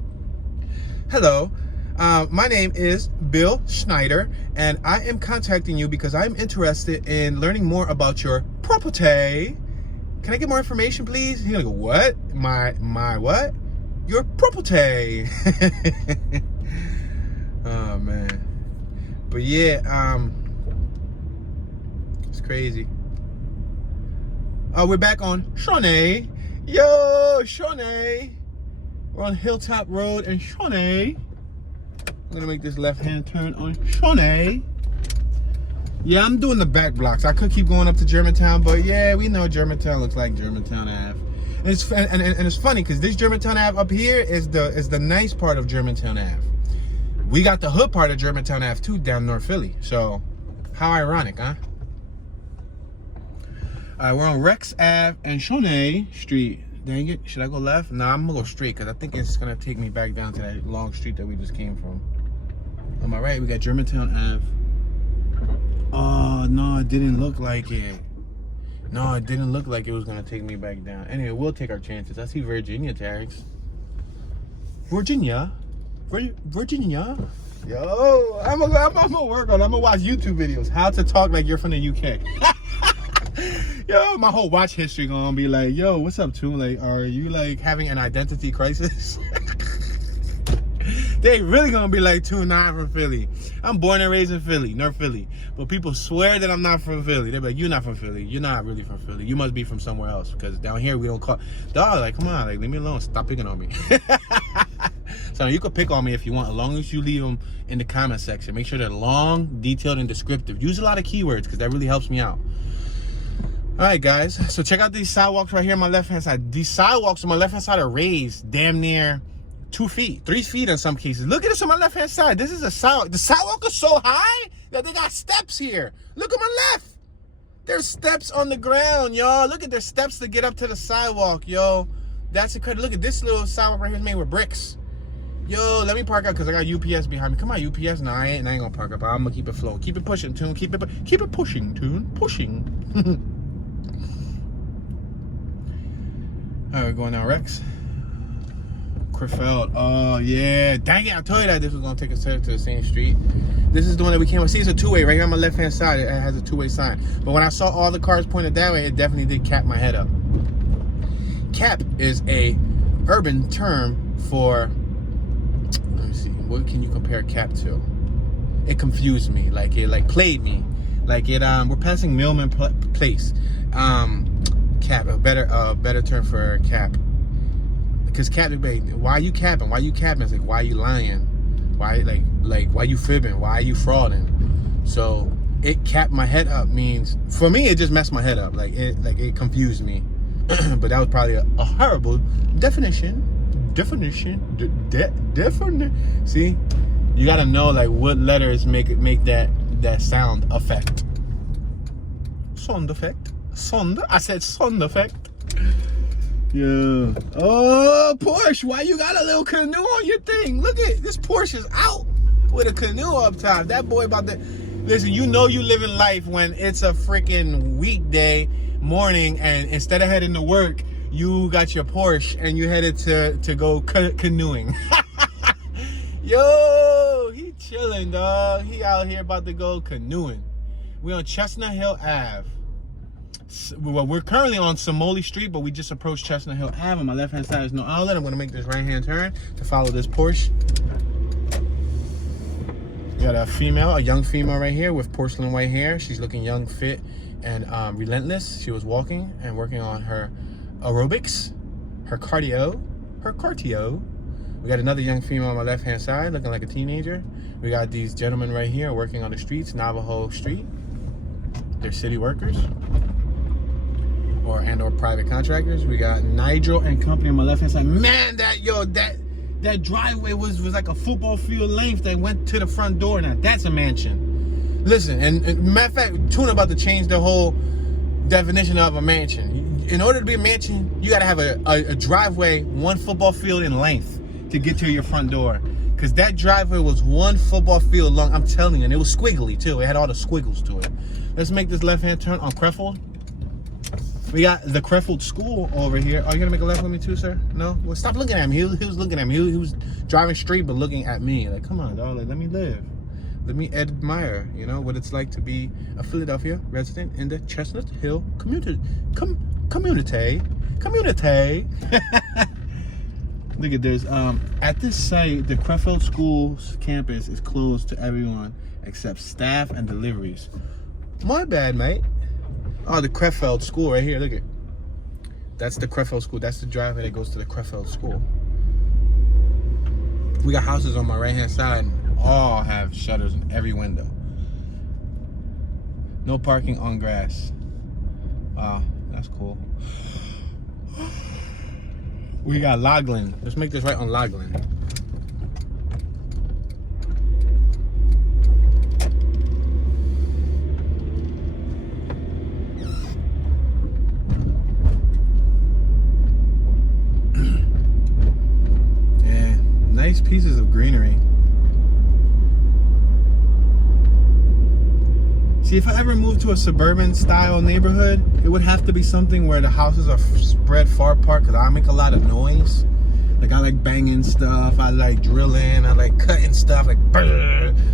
hello, my name is Bill Schneider, and I am contacting you because I'm interested in learning more about your property. Can I get more information, please? He's gonna go, what? My what? Your property. Oh man. But yeah, it's crazy. Oh, we're back on Shawnee. Yo, Shawnee. We're on Hilltop Road in Shawnee. I'm gonna make this left-hand turn on Shawnee. Yeah, I'm doing the back blocks. I could keep going up to Germantown, but yeah, we know Germantown looks like Germantown Ave. And it's funny because this Germantown Ave up here is the nice part of Germantown Ave. We got the hood part of Germantown Ave too down North Philly. So how ironic, huh? All right, we're on Rex Ave and Shawnee Street. Dang it, should I go left? Nah, I'm gonna go straight because I think it's gonna take me back down to that long street that we just came from. On my right, we got Germantown Ave. Oh, no, it didn't look like it. No, it didn't look like it was gonna take me back down. Anyway, we'll take our chances. I see Virginia tags. Virginia? Virginia? Yo, I'm gonna work on it. I'm gonna watch YouTube videos. How to talk like you're from the UK. Yo, my whole watch history gonna be like, yo, what's up, Toon? Like, are you like having an identity crisis? They really gonna be like, Toon, nah, I'm from Philly. I'm born and raised in Philly, North Philly. But people swear that I'm not from Philly. They're like, you're not from Philly. You're not really from Philly. You must be from somewhere else. Because down here we don't call. Dog, like, come on, like, leave me alone. Stop picking on me. So you can pick on me if you want, as long as you leave them in the comment section. Make sure they're long, detailed, and descriptive. Use a lot of keywords because that really helps me out. All right, guys. So check out these sidewalks right here on my left-hand side. These sidewalks on my left-hand side are raised damn near 2 feet, 3 feet in some cases. Look at this on my left-hand side. This is a sidewalk. The sidewalk is so high that they got steps here. Look on my left. There's steps on the ground, y'all. Look at their steps to get up to the sidewalk, yo. That's incredible. Look at this little sidewalk right here is made with bricks. Yo, let me park up because I got UPS behind me. Come on, UPS. No, I ain't gonna park up. I'm gonna keep it flowing. Keep it pushing, Toon. Keep it pushing, Toon. Pushing. All right, we're going down Rex. Krefeld. Oh, yeah. Dang it. I told you that this was going to take us to the same street. This is the one that we came with. See, it's a two-way. Right here on my left-hand side, it has a two-way sign. But when I saw all the cars pointed that way, it definitely did cap my head up. Cap is a urban term for, let me see, what can you compare cap to? It confused me. Like, it, like, played me. Like, it, we're passing Millman Place. Cap, a better term for cap. Because cap, why are you capping? Why are you capping? It's like, why are you lying? Why, like, why are you fibbing? Why are you frauding? So it capped my head up means, for me, it just messed my head up. Like it confused me. But that was probably a horrible definition. See, you gotta know like what letters make that sound effect. Sound effect. Sound. I said sound effect. Yeah. Oh, Porsche, why you got a little canoe on your thing? Look at this Porsche is out with a canoe up top. That boy about to, listen, you know you living life when it's a freaking weekday morning and instead of heading to work, you got your Porsche and you headed to go canoeing. Yo, he chilling, dog. He out here about to go canoeing. We on Chestnut Hill Ave. Well, we're currently on Somoli Street, but we just approached Chestnut Hill Ave. On my left-hand side is no outlet. I'm going to make this right-hand turn to follow this Porsche. We got a young female right here with porcelain white hair. She's looking young, fit, and relentless. She was walking and working on her aerobics, her cardio. We got another young female on my left-hand side looking like a teenager. We got these gentlemen right here working on the streets, Navajo Street. They're city workers. Or private contractors. We got Nigel and company on my left hand side. Man, that driveway was like a football field length that went to the front door. Now that's a mansion. Listen, and matter of fact, Toon about to change the whole definition of a mansion. In order to be a mansion, you gotta have a driveway 1 football field in length to get to your front door. Cause that driveway was 1 football field long. I'm telling you, and it was squiggly too. It had all the squiggles to it. Let's make this left hand turn on Krefeld. We got the Krefeld School over here. Are you gonna make a left with me too, sir? No? Well, stop looking at him. He was looking at me. He was driving straight, but looking at me. Like, come on, dog. Like, let me live. Let me admire, you know, what it's like to be a Philadelphia resident in the Chestnut Hill community. Look at this. At this site, the Krefeld School's campus is closed to everyone except staff and deliveries. My bad, mate. Oh, the Krefeld School right here. Look at. That's the Krefeld School. That's the driveway that goes to the Krefeld School. We got houses on my right-hand side, and all have shutters in every window. No parking on grass. Wow, that's cool. We got Logland. Let's make this right on Logland. And nice pieces of greenery. See, if I ever moved to a suburban-style neighborhood, it would have to be something where the houses are spread far apart, because I make a lot of noise. Like, I like banging stuff, I like drilling, I like cutting stuff, like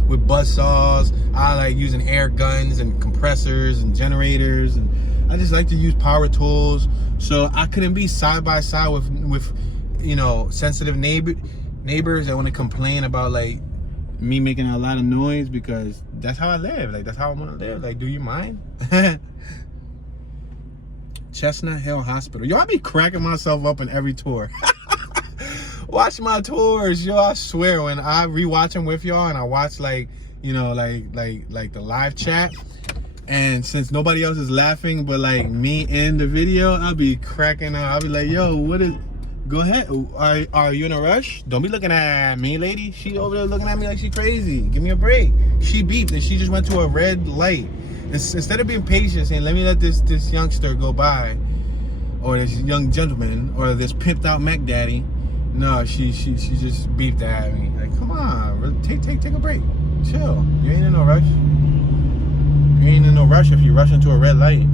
with buzzsaws. I like using air guns and compressors and generators, and I just like to use power tools. So I couldn't be side by side with you know, sensitive neighbors that want to complain about like me making a lot of noise, because that's how I live. Like, that's how I want to live. Like, do you mind? Chestnut Hill Hospital. Yo, I be cracking myself up in every tour. Watch my tours, yo. I swear, when I rewatch them with y'all and I watch, like, you know, like the live chat, and since nobody else is laughing but like me in the video, I'll be cracking up. I'll be like, yo, what is... Go ahead. Are you in a rush? Don't be looking at me, lady. She over there looking at me like she crazy. Give me a break. She beeped and she just went to a red light. Instead of being patient, saying, let me let this youngster go by, or this young gentleman, or this pimped out Mac Daddy, no, she just beeped at me. Like, come on, take a break. Chill. You ain't in no rush. You ain't in no rush if you rush into a red light.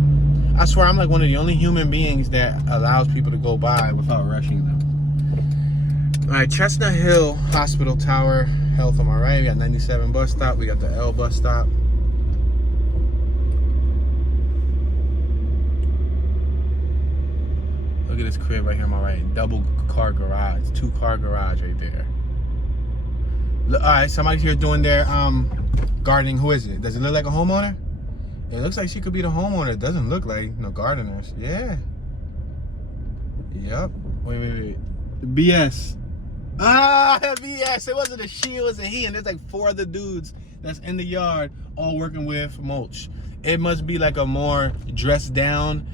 I swear I'm like one of the only human beings that allows people to go by without rushing them. All right, Chestnut Hill Hospital Tower Health on my right. We got 97 bus stop. We got the L bus stop. Look at this crib right here on my right. Double car garage. 2-car garage right there. All right, somebody's here doing their gardening. Who is it? Does it look like a homeowner? It looks like she could be the homeowner. It doesn't look like no gardeners. Yeah. Yep. Wait. BS. Ah, BS. It wasn't a she, it was a he. And there's like 4 other dudes that's in the yard all working with mulch. It must be like a more dressed down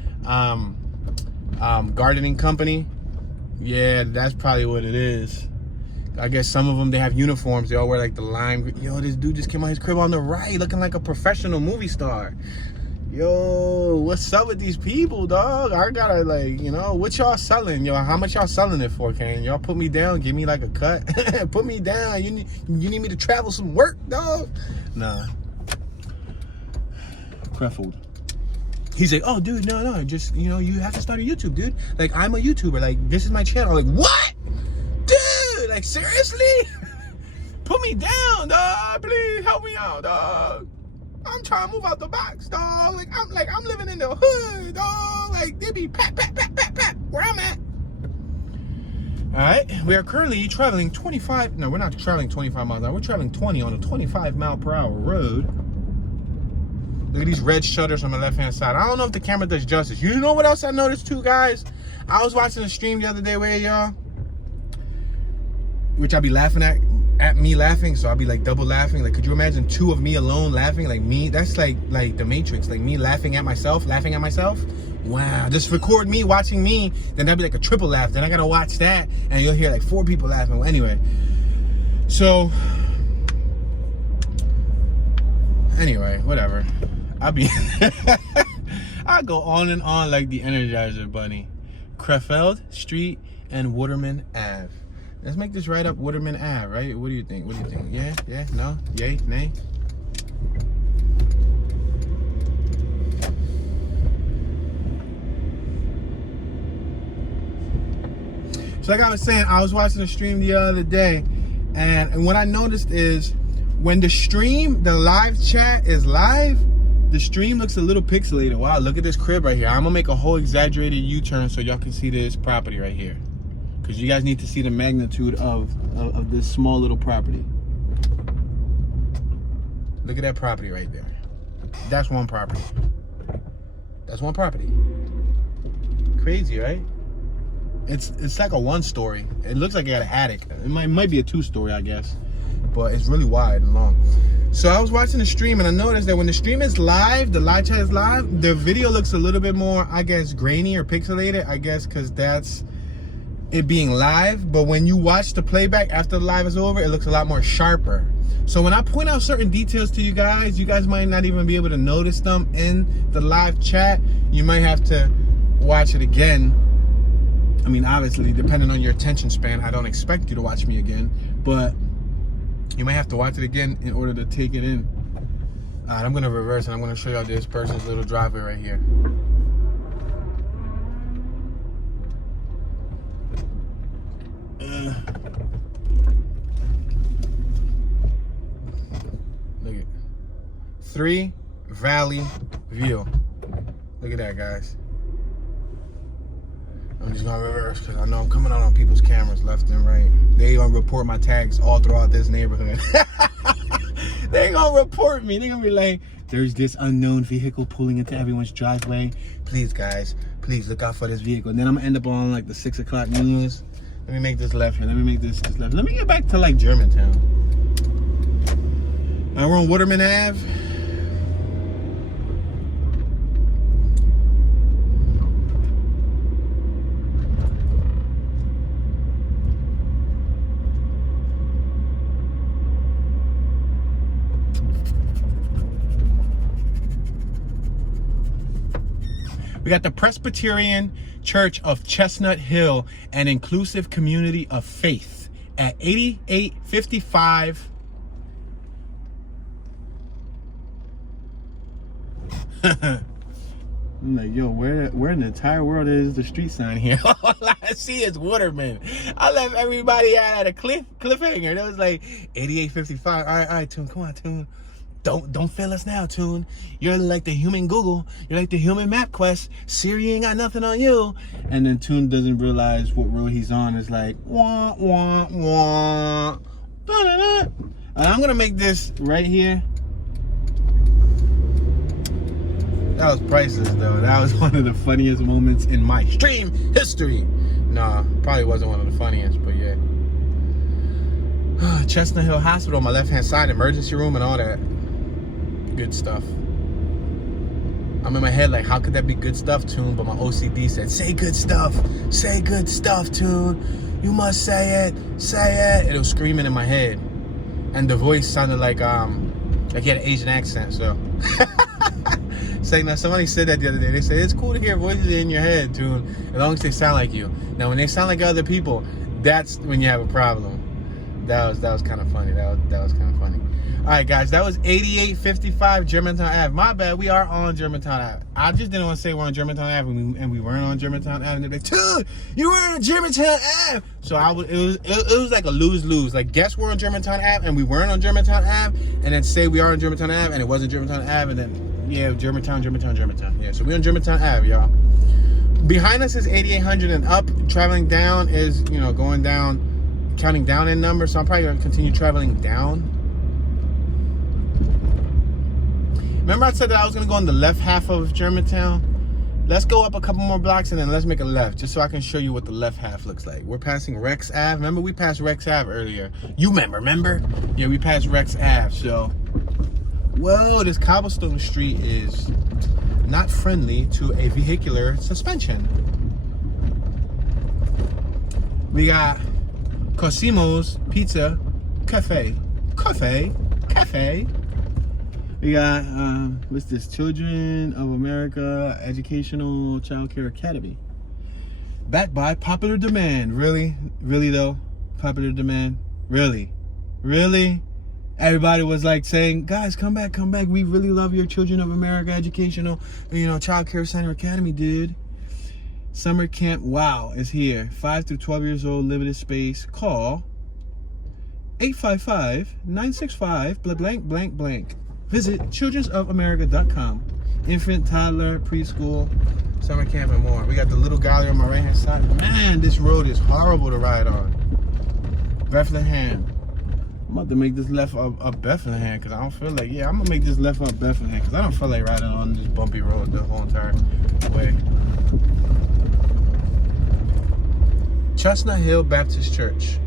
gardening company. Yeah, that's probably what it is. I guess some of them, they have uniforms. They all wear like the lime. Yo, this dude just came out his crib on the right looking like a professional movie star. Yo, what's up with these people, dog? I gotta, like, you know, what y'all selling? Yo, how much y'all selling it for, Kane? Y'all put me down, give me like a cut. Put me down. You need me to travel some work, dog? Nah. Krefeld. He's like, oh, dude, no, just, you know, you have to start a YouTube, dude. Like, I'm a YouTuber. Like, this is my channel. I'm like, what? Dude, like, seriously? Put me down, dog. Please help me out, dog. I'm trying to move out the box, dog. I'm living in the hood, dog. Like, they be pat, where I'm at. All right, we are currently traveling 25. No, we're not traveling 25 miles an hour. We're traveling 20 on a 25-mile-per-hour road. Look at these red shutters on the left-hand side. I don't know if the camera does justice. You know what else I noticed too, guys? I was watching a stream the other day with y'all, which I'll be laughing at me laughing, so I'll be like double laughing. Like, could you imagine 2 of me alone laughing? Like me, that's like the Matrix. Like me laughing at myself. Wow, just record me watching me, then that'd be like a triple laugh. Then I gotta watch that, and you'll hear like 4 people laughing. Well, anyway, whatever. I go on and on like the Energizer Bunny. Krefeld Street and Waterman Ave. Let's make this right up Waterman Ave, right? What do you think? Yeah, no, yay, nay? So like I was saying, I was watching a stream the other day, and what I noticed is when the live chat is live, the stream looks a little pixelated. Wow, look at this crib right here. I'm gonna make a whole exaggerated U-turn so y'all can see this property right here, because you guys need to see the magnitude of this small little property. Look at that property right there. That's one property. Crazy, right? It's like a 1-story. It looks like it got an attic. It might be a 2-story, I guess, but it's really wide and long. So I was watching the stream and I noticed that when the stream is live, the live chat is live, the video looks a little bit more, I guess, grainy or pixelated, I guess, because that's it being live. But when you watch the playback after the live is over, it looks a lot more sharper. So when I point out certain details to you guys might not even be able to notice them in the live chat. You might have to watch it again. I mean, obviously, depending on your attention span, I don't expect you to watch me again, but you might have to watch it again in order to take it in. All right, I'm gonna reverse and I'm gonna show y'all this person's little driveway right here. Look at 3 Valley View. Look at that, guys. I'm just gonna reverse because I know I'm coming out on people's cameras left and right. They gonna report my tags all throughout this neighborhood. They gonna report me. They gonna be like, there's this unknown vehicle pulling into everyone's driveway. Please, guys, please look out for this vehicle. And then I'm gonna end up on like the 6 o'clock news. Let me make this left here. Let me make this left. Let me get back to like Germantown. We're on Waterman Ave. We got the Presbyterian Church of Chestnut Hill, an inclusive community of faith at 8855. I'm like, yo, where in the entire world is the street sign here? All I see is Waterman. I left everybody out at a cliffhanger. That was like 8855. All right, Tune, come on, Tune. Don't fail us now, Tune. You're like the human Google. You're like the human MapQuest. Siri ain't got nothing on you. And then Tune doesn't realize what road he's on. It's like, wah, wah, wah. Da-da-da. And I'm going to make this right here. That was priceless, though. That was one of the funniest moments in my stream history. Nah, probably wasn't one of the funniest, but yeah. Chestnut Hill Hospital on my left-hand side, emergency room and all that. Good stuff. I'm in my head like, how could that be good stuff, Tune? But my OCD said, say good stuff. Say good stuff, Tune. You must say it. Say it. And it was screaming in my head. And the voice sounded like he had an Asian accent, so. Saying that somebody said that the other day. They said, it's cool to hear voices in your head, Tune, as long as they sound like you. Now, when they sound like other people, that's when you have a problem. That was kind of funny. That was kind of funny. All right, guys, that was 8855 Germantown Ave. My bad, we are on Germantown Ave. I just didn't want to say we're on Germantown Ave, and we weren't on Germantown Ave. And they're like, dude, you were on Germantown Ave. So it was like a lose-lose. Like, guess we're on Germantown Ave, and we weren't on Germantown Ave, and then say we are on Germantown Ave, and it wasn't Germantown Ave, and then, yeah, Germantown. Yeah, so we're on Germantown Ave, y'all. Behind us is 8800 and up. Traveling down is, going down, counting down in numbers. So I'm probably going to continue traveling down. Remember I said that I was going to go on the left half of Germantown? Let's go up a couple more blocks and then let's make a left, just so I can show you what the left half looks like. We're passing Rex Ave. Remember we passed Rex Ave earlier? You remember? Yeah, we passed Rex Ave. So, whoa, this Cobblestone Street is not friendly to a vehicular suspension. We got Cosimo's Pizza Cafe. We got, what's this? Children of America Educational Child Care Academy. Backed by popular demand. Really though? Popular demand? Really? Everybody was like saying, guys, come back. We really love your Children of America Educational, Child Care Center Academy, dude. Summer Camp Wow is here. 5 through 12 years old, limited space. Call 855-965 blank. Visit childrensofamerica.com. Infant, toddler, preschool, summer camp, and more. We got the little gallery on my right hand side. Man, this road is horrible to ride on. Bethlehem. I'm about to make this left up Bethlehem because I don't feel like, I'm gonna make this left up Bethlehem because I don't feel like riding on this bumpy road the whole entire way. Chestnut Hill Baptist Church.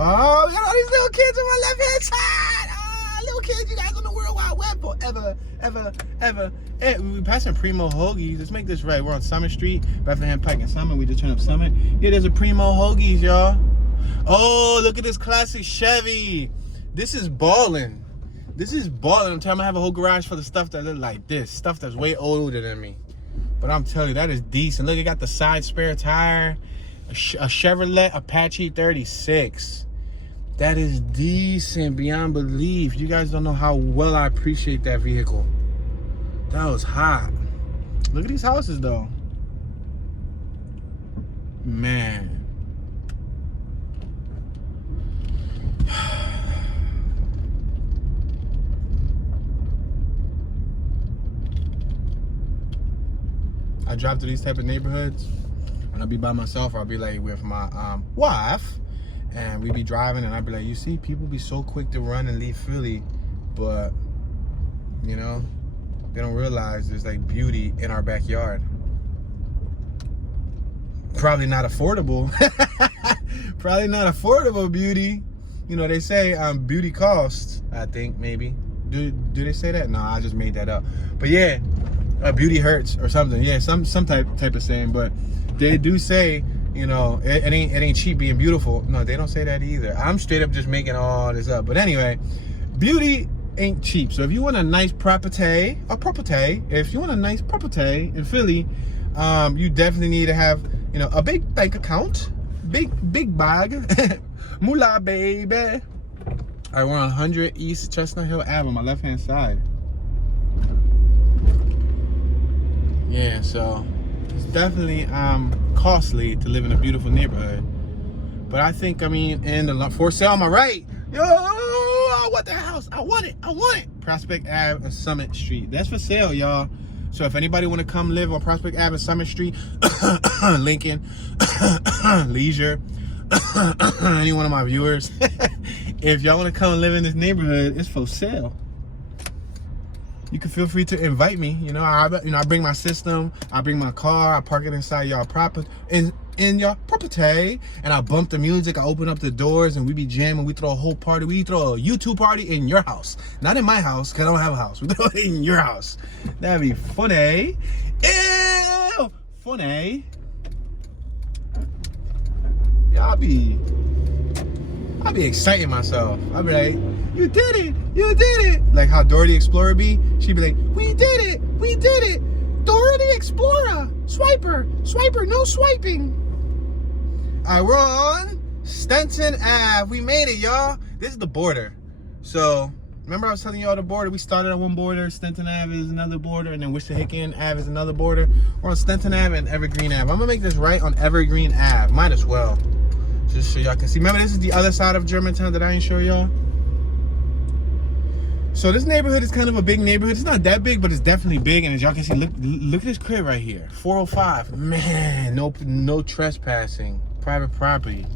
Oh, we got all these little kids on my left-hand side. Oh, little kids, you guys on the World Wide Web forever. Hey, we're passing Primo Hoagies. Let's make this right. We're on Summit Street, Bethlehem Pike and Summit. We just turned up Summit. Yeah, there's a Primo Hoagies, y'all. Oh, look at this classic Chevy. This is ballin'. This is ballin'. I'm telling you, I have a whole garage full of stuff that look like this. Stuff that's way older than me. But I'm telling you, that is decent. Look, it got the side spare tire. A Chevrolet Apache 36. That is decent beyond belief. You guys don't know how well I appreciate that vehicle. That was hot. Look at these houses, though. Man. I drive through these type of neighborhoods, and I'll be by myself, or I'll be like with my wife, and we be driving, and I'll be like, you see, people be so quick to run and leave Philly, but, you know, they don't realize there's like beauty in our backyard. Probably not affordable. Probably not affordable beauty. You know, they say beauty costs, I think, maybe. Do they say that? No, I just made that up. But yeah, beauty hurts or something. Yeah, some type of saying. But they do say, you know, it ain't cheap being beautiful. No, they don't say that either. I'm straight up just making all this up. But anyway, beauty ain't cheap. So if you want a nice property, if you want a nice property in Philly, you definitely need to have, you know, a big bank account, big bag, moolah baby. All right, we're on 100 East Chestnut Hill Ave on my left-hand side. Yeah, so it's definitely costly to live in a beautiful neighborhood. But I think, I mean, and the for sale on my right, yo, I want the house. I want it. Prospect Ave and Summit Street. That's for sale, y'all. So if anybody want to come live on Prospect Ave and Summit Street, Lincoln, Leisure, any one of my viewers, if y'all want to come and live in this neighborhood, it's for sale. You can feel free to invite me. You know, I bring my system, I bring my car, I park it inside y'all property, in your property, and I bump the music, I open up the doors, and we be jamming, we throw a whole party, we throw a YouTube party in your house. Not in my house, because I don't have a house. We throw it in your house. That'd be funny. Ew! Funny. Yeah, I'll be exciting myself. I'll be like, you did it. Like how Dora the Explorer be. She'd be like, we did it. Dora the Explorer. Swiper, no swiping. All right, we're on Stenton Ave. We made it, y'all. This is the border. So, remember I was telling y'all the border? We started on one border, Stenton Ave is another border, and then Wissahickon Ave is another border. We're on Stenton Ave and Evergreen Ave. I'm gonna make this right on Evergreen Ave. Might as well. Just so y'all can see. Remember, this is the other side of Germantown that I ain't show y'all. So this neighborhood is kind of a big neighborhood. It's not that big, but it's definitely big. And as y'all can see, look at this crib right here. 405. Man, no trespassing. Private property.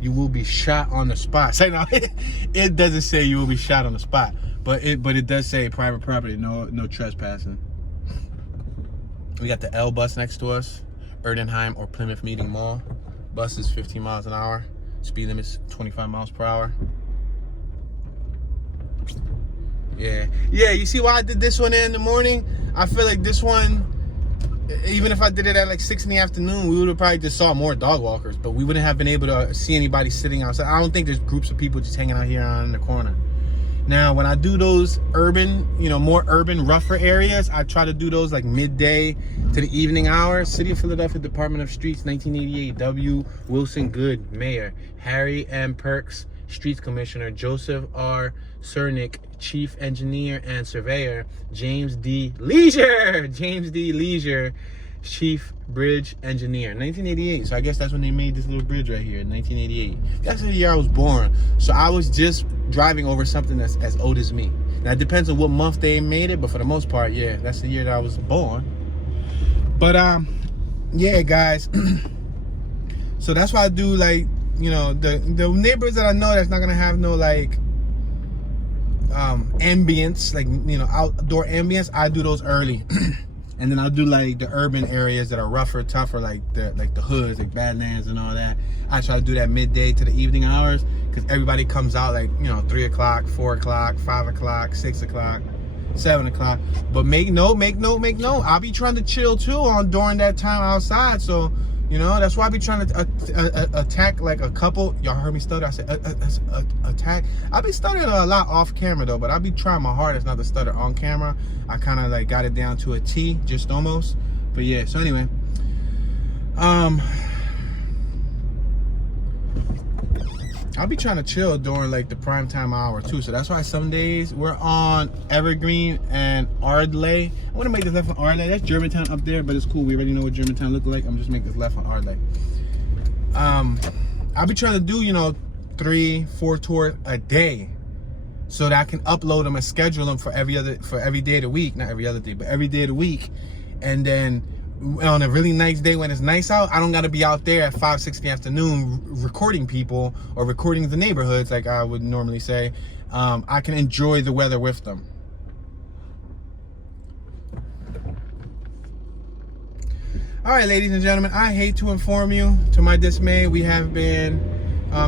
You will be shot on the spot. Say no, it doesn't say you will be shot on the spot, but it does say private property. No trespassing. We got the L bus next to us. Erdenheim or Plymouth Meeting Mall. Bus is 15 miles an hour. Speed limit is 25 miles per hour. Yeah, you see why I did this one in the morning? I feel like this one, even if I did it at like 6 in the afternoon, we would have probably just saw more dog walkers, but we wouldn't have been able to see anybody sitting outside. I don't think there's groups of people just hanging out here on the corner. Now, when I do those urban, you know, more urban, rougher areas, I try to do those like midday to the evening hours. City of Philadelphia Department of Streets, 1988. W. Wilson Good, Mayor. Harry M. Perks, Streets Commissioner. Joseph R. Cernick, Chief Engineer and Surveyor. James D. Leisure, Chief Bridge Engineer. 1988. So I guess that's when they made this little bridge right here in 1988. That's the year I was born. So I was just driving over something that's as old as me. Now it depends on what month they made it, but for the most part, yeah, that's the year that I was born. But yeah, guys. So that's why I do, like, you know, the neighborhoods that I know that's not gonna have no like ambience, like, you know, outdoor ambience, I do those early. And then I'll do like the urban areas that are rougher, tougher, like the hoods, like Badlands and all that. I try to do that midday to the evening hours because everybody comes out like, you know, 3 o'clock, 4 o'clock, 5 o'clock, 6 o'clock, 7 o'clock. But make note, I'll be trying to chill too on during that time outside. So, you know, that's why I be trying to attack like a couple. Y'all heard me stutter. I said attack. I be stuttering a lot off camera though, but I be trying my hardest not to stutter on camera. I kind of like got it down to a T, just almost. But yeah, so anyway, I'll be trying to chill during like the prime time hour too. So that's why some days we're on Evergreen and Ardley. I want to make this left on Ardley. That's Germantown up there, but it's cool. We already know what Germantown look like. I'm just making this left on Ardley. I'll be trying to do, you know, 3-4 tours a day, so that I can upload them and schedule them for every day of the week. Not every other day, but every day of the week. And then on a really nice day when it's nice out, I don't got to be out there at 5, 6 in the afternoon recording people or recording the neighborhoods like I would normally say. I can enjoy the weather with them. All right, ladies and gentlemen, I hate to inform you, to my dismay, we have been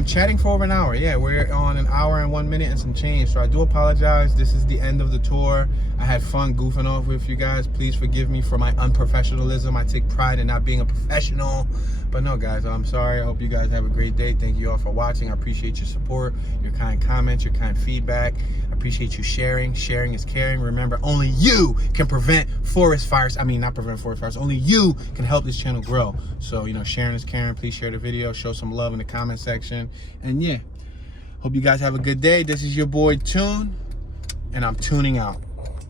chatting for over an hour. Yeah, we're on an hour and 1 minute and some change. So I do apologize. This is the end of the tour. I had fun goofing off with you guys. Please forgive me for my unprofessionalism. I take pride in not being a professional. But no, guys, I'm sorry. I hope you guys have a great day. Thank you all for watching. I appreciate your support, your kind comments, your kind feedback. I appreciate you sharing. Sharing is caring. Remember, only you can prevent forest fires. I mean, not prevent forest fires. Only you can help this channel grow. So, you know, sharing is caring. Please share the video. Show some love in the comment section. And yeah, hope you guys have a good day. This is your boy Tune, and I'm tuning out.